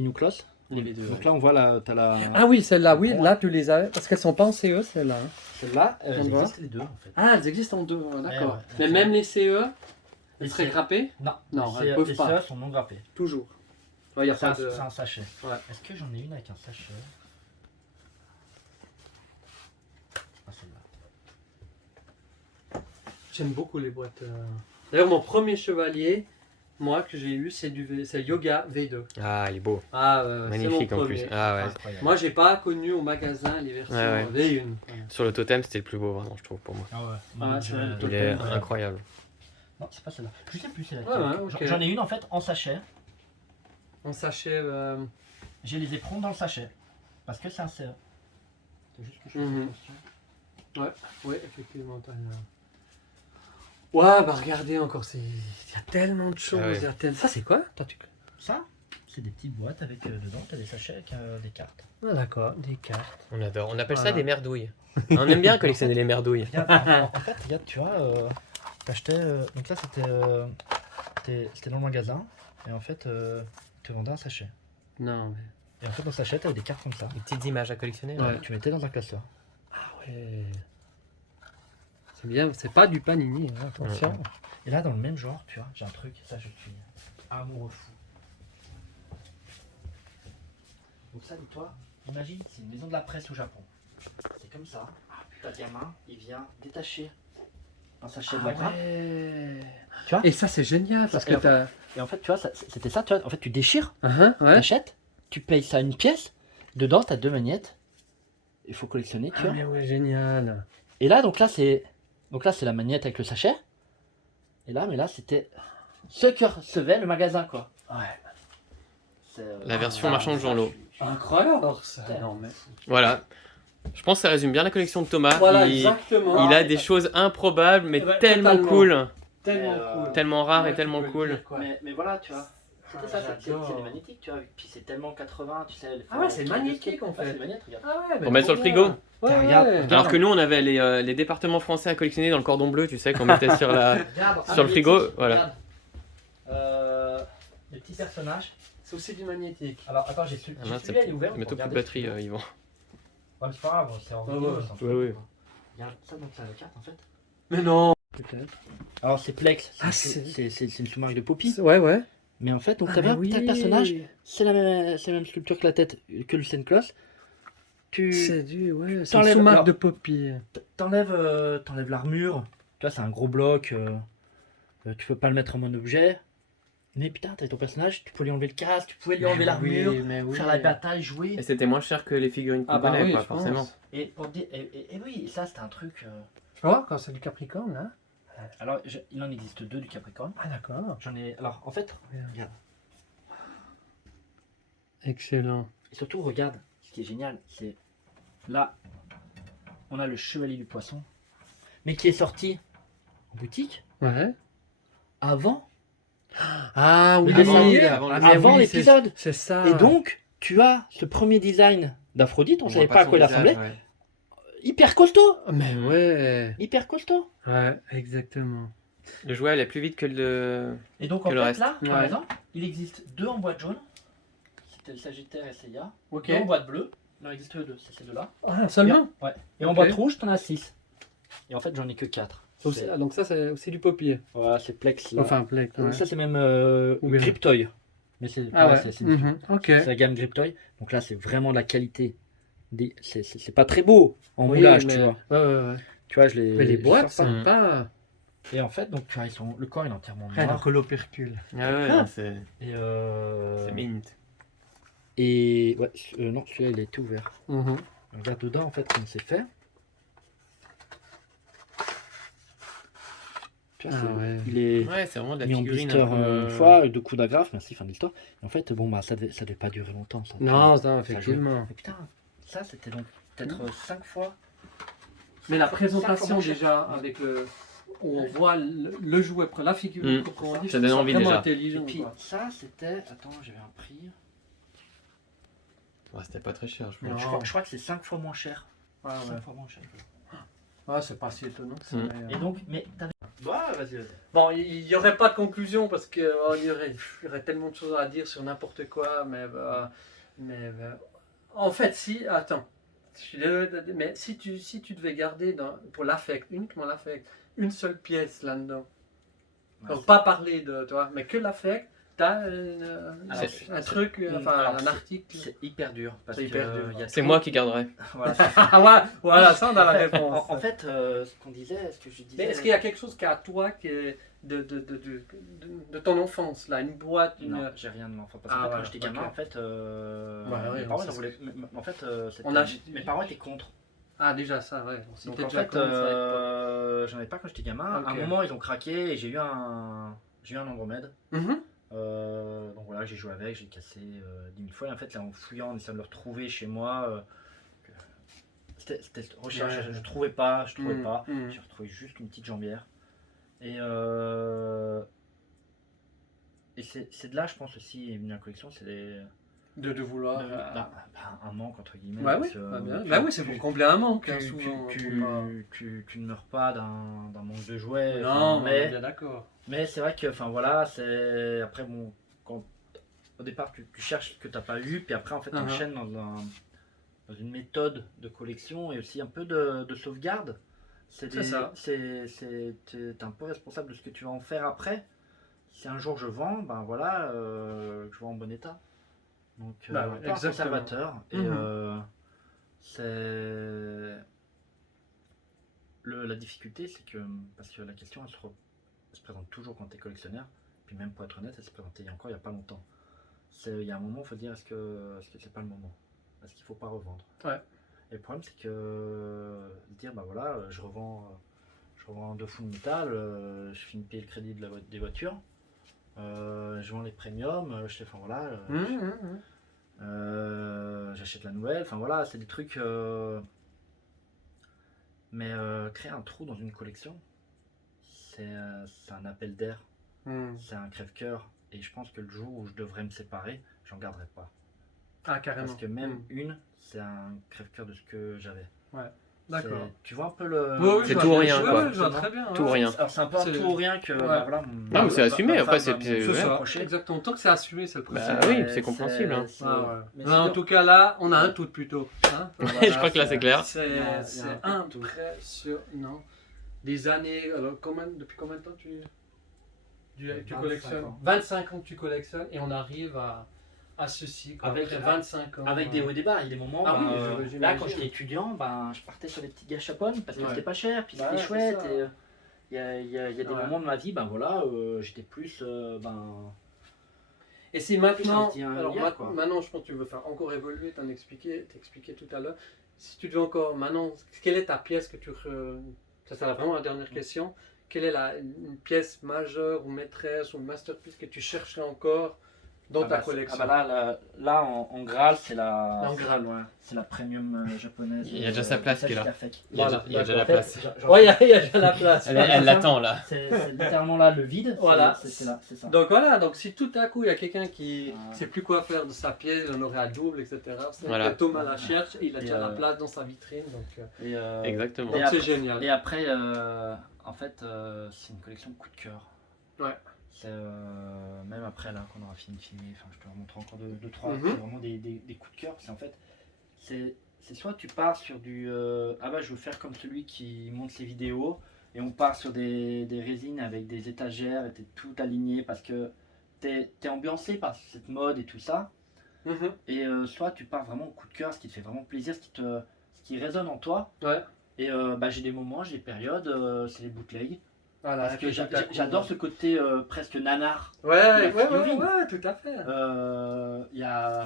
New Class. Les deux. Donc là, on voit là, t'as la. Ah oui, celle-là, oui, là, tu les as. Parce qu'elles sont pas en CE, celles-là. hein. Celle-là, On elles voit. existent les deux en fait. Ah, elles existent en deux, d'accord. ouais. Mais même les CE, elles Les seraient CE. grappées Non, Non, les elles peuvent les pas. CE sont non grappés. Toujours. Il n'y a C'est pas de. un sachet. Ouais. Est-ce que j'en ai une avec un sachet? Ah, celle-là. J'aime beaucoup les boîtes. D'ailleurs, mon premier chevalier, moi, que j'ai eu, c'est c'est Yoga V2. Ah, il est beau. Ah, c'est Magnifique mon en plus. premier. Ah ouais. Incroyable. Moi, j'ai pas connu au magasin les versions Ouais, ouais. V1. Voilà. Sur le totem, c'était le plus beau, vraiment, je trouve, pour moi. Ah ouais. Ah, c'est vrai, le Il est Totem, incroyable. Non, c'est pas celle-là. Je sais plus c'est Ouais, laquelle. ouais, ok. J'en ai une en fait en sachet. En sachet. J'ai les éperons dans le sachet. Parce que c'est un CE. C'est juste que je fais Mhm. attention. Ouais, effectivement. Ouais, bah regardez encore, il y a tellement de choses. Ah ouais. il y a Ça, c'est quoi Ça, c'est des petites boîtes avec dedans, t'as des sachets avec des cartes. Ah, d'accord, des cartes. On adore. On appelle ça Voilà. des merdouilles. On aime bien collectionner les merdouilles. Regarde, en fait, regarde, tu vois, t'achetais. Donc là, c'était dans le magasin. Et en fait, tu vendais un sachet. Non, mais. Et en fait, dans le sachet, t'avais des cartes comme ça. Des petites images à collectionner. Ouais. Tu mettais dans un classeur. Ah ouais. C'est bien, c'est pas du panini, hein, attention. Ouais. Et là, dans le même genre, tu vois, j'ai un truc, ça, je suis amoureux fou. Donc ça, dis-toi, imagine, c'est une maison de la presse au Japon. C'est comme ça. T'as le gamin, il vient détacher un sachet de la grappe. ouais. Tu vois Et ça, c'est génial parce Et que en fait- t'as. Et en fait, tu vois, c'était ça, tu vois. En fait, tu déchires, Ouais. t'achètes, tu payes ça une pièce. Dedans, t'as deux magnettes. Il faut collectionner, tu Ah, vois. mais ouais, génial. Et là, donc là, c'est la magnette avec le sachet. Et là, mais là, c'était ce que recevait le magasin, quoi. Ouais. La version marchand de Jean-Lot. Incroyable ça. Non, mais... Voilà. Je pense que ça résume bien la collection de Thomas. Voilà, il, exactement. il a des choses improbables, mais Ouais, tellement totalement. cool. Tellement cool. Tellement rares Ouais, et tellement tu peux cool. le dire, quoi. Mais voilà, tu vois. C'était ça, c'est j'adore. des magnétiques, tu vois. Puis c'est tellement 80, tu sais. Ah ouais, c'est magnétique, en Ouais, fait. c'est magnétique, regarde. Ah ouais, Pour mettre sur le frigo. Ouais, Regarde, ouais. Alors que nous, on avait les départements français à collectionner dans le cordon bleu, tu sais, qu'on mettait sur la. Regarde, Sur le frigo, magnétique, voilà. regarde. Les petits personnages. C'est aussi du magnétique. Alors attends, j'ai Ah mince, celui-là, il est ouvert. ils mettent on plus peut de regarder. batterie, Yvan. Ouais, c'est pas grave, c'est en Ouais, vidéo. ouais. ça en fait. Ouais, ouais. Regarde ça, donc c'est la carte en fait. Mais non. Peut-être. Alors c'est Plex, Ah, c'est une sous-marque de Poppy. Ouais, ouais. Mais en fait, donc Ah, t'as mais bien t'as le oui. personnage, c'est la même sculpture que la tête, que le Saint-Claus. Tu C'est du. Ouais, c'est t'enlèves- une sous-marque alors- de Poppy. t'enlèves l'armure. Tu vois, c'est un gros bloc. Tu peux pas le mettre en mode objet. Mais putain, t'as ton personnage, tu peux lui enlever le casque, tu pouvais lui enlever l'armure, faire la bataille, jouer. Et c'était moins cher que les figurines qu'on Ah bah connaît, oui, quoi, je forcément. pense. Et pour dire, et oui, et ça c'était un truc. Tu vois, quand c'est du Capricorne, là. Alors, il en existe deux du Capricorne. Ah, d'accord. J'en ai. Alors, en fait, regarde. Excellent. Et surtout, regarde, ce qui est génial, c'est là, on a le Chevalier du Poisson, mais qui est sorti en boutique Ouais. avant, Ah oui, Le dessin animé, mais avant oui, l'épisode. C'est ça. Et donc, tu as ce premier design d'Aphrodite, on savait pas à quoi il ressemblait, hyper costaud, Mais ouais. hyper costaud. Ouais, exactement. Le jouet allait plus vite que le. Et donc, Que en le fait, reste. là, par Ouais. exemple, il existe deux en boîte jaune, c'était le Sagittaire et Seiya, Ok. deux en boîte bleue, il en existe deux, c'est ces deux-là. Ah, seulement. Ouais. Et en Ok. boîte rouge, t'en as 6. Et en fait, j'en ai que 4. Donc ça, c'est aussi du Poppy. Voilà, c'est Plex. Là. Enfin, Plek. Ouais. Ça, c'est même Ou bien. Griptoy. Mais c'est Ah pareil, ouais. c'est Mhm. Ok. c'est la gamme Griptoy. Donc là, c'est vraiment de la qualité. C'est pas très beau en Oui, moulage, mais- tu vois. Ouais, ouais, ouais. Tu vois, je les. Mais les je boîtes, sors pas. c'est pas. Et en fait, donc, tu vois, le corps il est entièrement Ah, le noir. colopercule. Ah ouais, non, c'est Et mint. Et ouais, non, celui-là il est tout ouvert. Mhm. Regarde dedans en fait comme c'est fait. Tu vois, il est Ouais, c'est vraiment de la mis en figurine. blister un peu, une fois, 2 coups d'agrafe, merci Fan Blister. Et en fait, bon, bah, ça devait pas durer longtemps. Ça, Non, ça ça, effectivement. Mais putain, ça c'était donc peut-être 5 fois. Mais la présentation Ça, comment déjà, avec où on voit le jouet, la figurine, proprement dit, Ça donne envie vraiment déjà. intelligent. Et puis quoi. ça c'était. Attends, j'avais un prix. Ouais, c'était pas très cher, je pense. Non. Je crois que c'est 5 fois moins cher. Ouais, 5 ouais. fois moins cher. Ouais, c'est pas si étonnant que ça. Mm. mais, Et donc, mais t'avais. Ouais, vas-y. Bon, il n'y aurait pas de conclusion parce qu'il y aurait tellement de choses à dire sur n'importe quoi, mais en fait, si, attends, je suis désolé, mais si tu devais garder pour l'affect, uniquement l'affect, une seule pièce là-dedans, donc pas parler de toi, mais que l'affect, t'as un truc, un article. C'est hyper dur. Parce C'est hyper que dur. il y a C'est trop- moi qui garderai. Voilà. Ah ouais, voilà, ça on a la réponse. En fait, ce qu'on disait, ce que je disais. Mais est-ce qu'il y a quelque chose qui est à toi qui est de ton enfance, là, une boîte, une... Non, j'ai rien de l'enfant. Parce que Ah, quand voilà, j'étais gamin, ok. en fait, ouais, mes parents, c'est ils en voulaient. En fait, On a- mes parents étaient contre. Ah déjà ça, ouais. Donc C'était en déjà fait, comme ça, j'en avais pas quand j'étais gamin. Ok. À un moment, ils ont craqué et j'ai eu un Andromède. Mhm. Donc voilà, j'ai joué avec, j'ai cassé 10 000 fois. Et en fait, là, en fouillant, en essayant de le retrouver chez moi, c'était recherche. Ouais. Je trouvais pas. Mhm. J'ai retrouvé juste une petite jambière. Et c'est de là, je pense aussi, est venue la collection, c'est De vouloir... un manque entre guillemets. Bah oui, parce que bah bien. tu- Bah oui, c'est tu- pour combler un manque, hein, tu, souvent. tu, faut pas- tu ne meurs pas d'un manque de jouets. Non, enfin, on est bien d'accord. mais c'est vrai que, enfin voilà, c'est après bon, quand au départ tu cherches ce que t'as pas eu, puis après en fait tu enchaînes dans une méthode de collection et aussi un peu de sauvegarde. C'est ça. T'es un peu responsable de ce que tu vas en faire après. Si un jour je vends, ben voilà, je vends en bon état. Donc Bah ouais, pas un exactement. conservateur. Et c'est la difficulté, c'est que parce que la question elle se présente toujours quand tu es collectionneur, puis même pour être honnête, elle s'est présentée il y a pas longtemps. Il y a un moment, il faut dire est-ce que c'est pas le moment, est-ce qu'il faut pas revendre. Ouais. Et le problème c'est que dire bah voilà, je revends 2 full métal, je finis de payer le crédit des voitures, je vends les premiums, je fais enfin voilà. J'achète la nouvelle, enfin voilà, c'est des trucs. Mais créer un trou dans une collection, c'est un appel d'air, c'est un crève-cœur. Et je pense que le jour où je devrais me séparer, j'en garderai pas. Ah, carrément. Parce que même c'est un crève-cœur de ce que j'avais. Ouais, d'accord. Tu vois un peu le. Ouais, C'est je tout vois ou bien, rien, ouais, quoi. ouais, je vois très bien. Tout ou rien. Alors c'est un peu un C'est- tout ou rien que. Ouais. Voilà, Ah, mais c'est assumé, après, c'est- C'est ouais. ça, approché. exactement. Tant que c'est assumé, c'est le principe. Bah oui, c'est compréhensible, hein. Ah, ouais. Mais Là, c'est en dur. tout cas, là, on a un tout plutôt. Hein. Je crois que là, c'est clair. C'est Il y a un tout. impressionnant. Des années. Alors, depuis combien de temps tu 25 collectionnes ans. 25 ans que tu collectionnes et on arrive à ceci. Quoi, Avec- après 25 ans. Avec des hauts et des bas, il y a des moments. Ah oui, j'imagine. là, quand j'étais étudiant, je partais sur des petits gâchapones parce que Ouais. c'était pas cher, puis Bah c'était ouais, chouette. c'est ça. Et il y a des Ouais. moments de ma vie, voilà, j'étais plus. Et c'est maintenant, Plus un petit alors lien, quoi. maintenant je pense que tu veux faire encore évoluer, t'expliquer tout à l'heure. Si tu devais encore, maintenant, quelle est ta pièce que ça sera vraiment la dernière question. Quelle est une pièce majeure ou maîtresse ou masterpiece que tu chercherais encore dans ta collection? Là en Graal, c'est la. En Graal, ouais. C'est la premium japonaise. Il y a déjà sa place qui est là. Il y a Voilà, déjà- il y a déjà la En fait, place. Ouais, il y a déjà la place. Elle l'attend là. C'est littéralement là le vide. Voilà. C'est là, c'est ça. Donc voilà, donc si tout à coup il y a quelqu'un qui Ouais. sait plus quoi faire de sa pièce, il en aurait à double, etc. C'est Voilà. que Thomas la cherche et il a Et, déjà la place dans sa vitrine. Donc Et, Exactement. Et c'est après- génial. Et après, en fait, c'est une collection coup de cœur. Ouais. C'est même après là, quand on aura fini de filmer, enfin, je te remonterai encore 2-3. Mhm. C'est vraiment des coups de cœur. C'est en fait, c'est soit tu pars sur du ah bah je veux faire comme celui qui monte ses vidéos et on part sur des résines avec des étagères et t'es tout aligné parce que t'es ambiancé par cette mode et tout ça. Mhm. Et soit tu pars vraiment au coup de cœur, ce qui te fait vraiment plaisir, ce qui résonne en toi. Ouais. Et j'ai des moments, j'ai des périodes, c'est les bootlegs. Voilà, Parce que et puis tout à coup, j'adore ce côté presque nanar. Ouais, la ouais, figurine. ouais, tout à fait.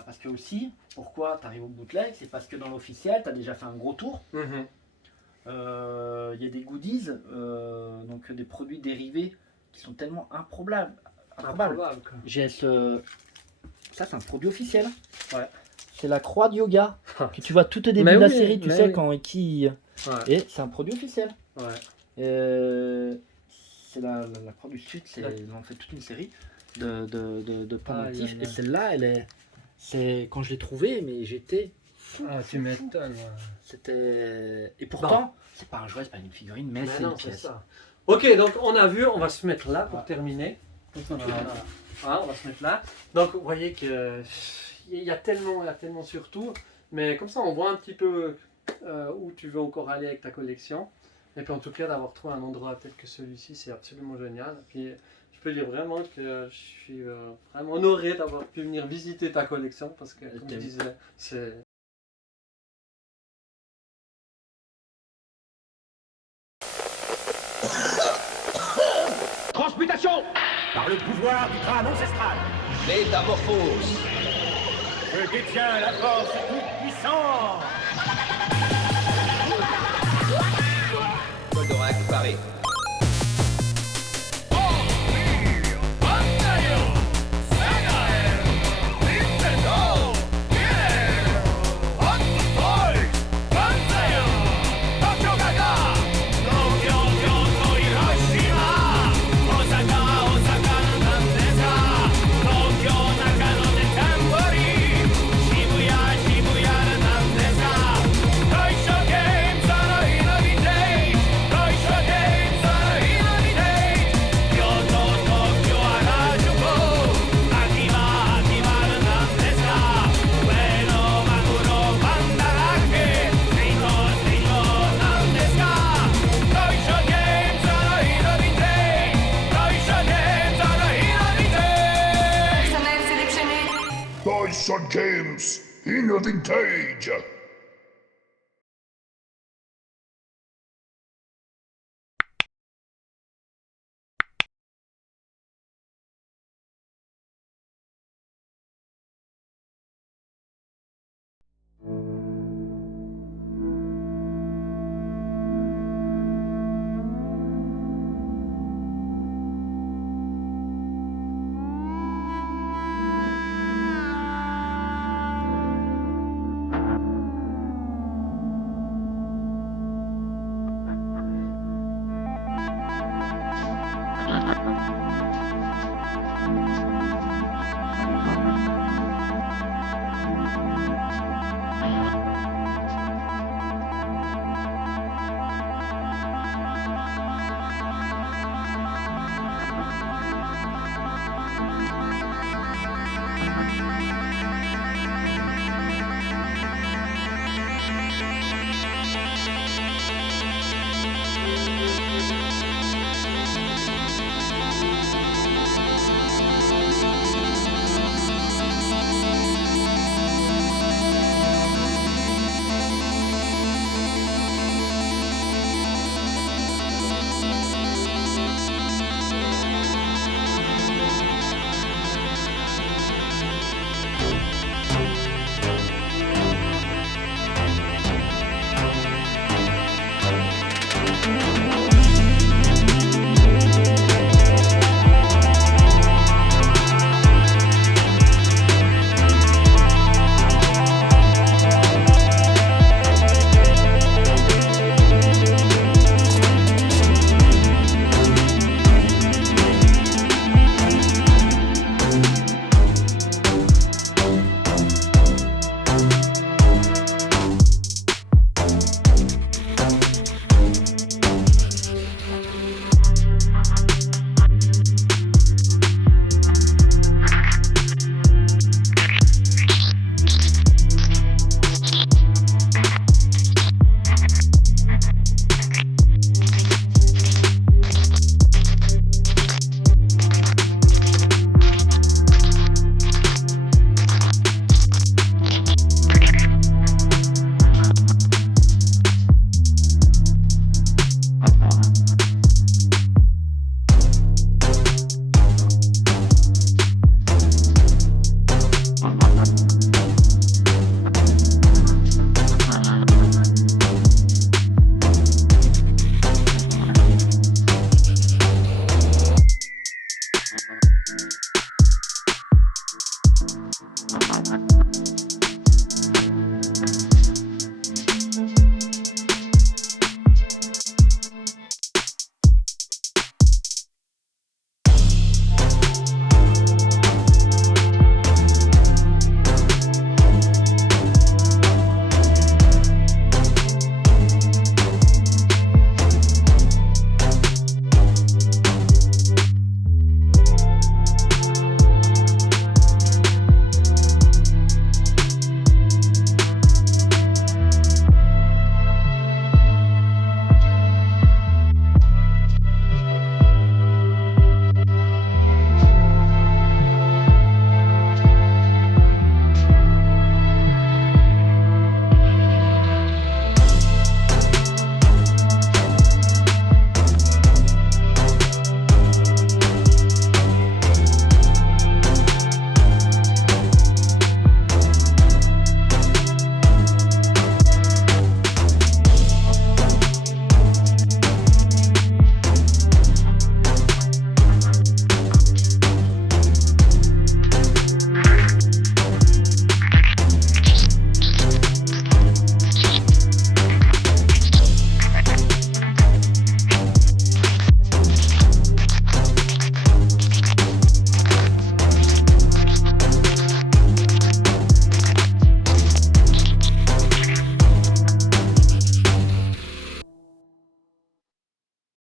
Parce que aussi, pourquoi tu arrives au bootleg, c'est parce que dans l'officiel, tu as déjà fait un gros tour. Mhm. Il y a des goodies, donc des produits dérivés qui sont tellement improbables. Improbable, quoi. J'ai ce... Ça, c'est un produit officiel. Ouais. C'est la croix de yoga que tu vois tout au début Mais de la oui, série, tu mais sais, oui. quand Eki... Ouais, Et c'est un produit officiel. ouais. C'est la croix du Sud, ils ont fait toute une série de pendentifs. Aïe, aïe, aïe. Et celle-là, c'est quand je l'ai trouvée, mais j'étais fou. Ah, tu m'étonnes. Ouais. C'était... Et pourtant, c'est pas un jouet, c'est pas une figurine, mais c'est non, une pièce. ça. Ok, donc on a vu, on va se mettre là pour terminer. Voilà. Voilà, on va se mettre là. Donc vous voyez que il y a tellement surtout, mais comme ça on voit un petit peu où tu veux encore aller avec ta collection. Et puis en tout cas d'avoir trouvé un endroit tel que celui-ci, c'est absolument génial. Et puis je peux dire vraiment que je suis vraiment honoré d'avoir pu venir visiter ta collection parce que comme je disais, c'est... Transmutation par le pouvoir du crâne ancestral. Métamorphose. Je détiens la force toute puissante. Goldorak paré. Toys and Games in a Vintage.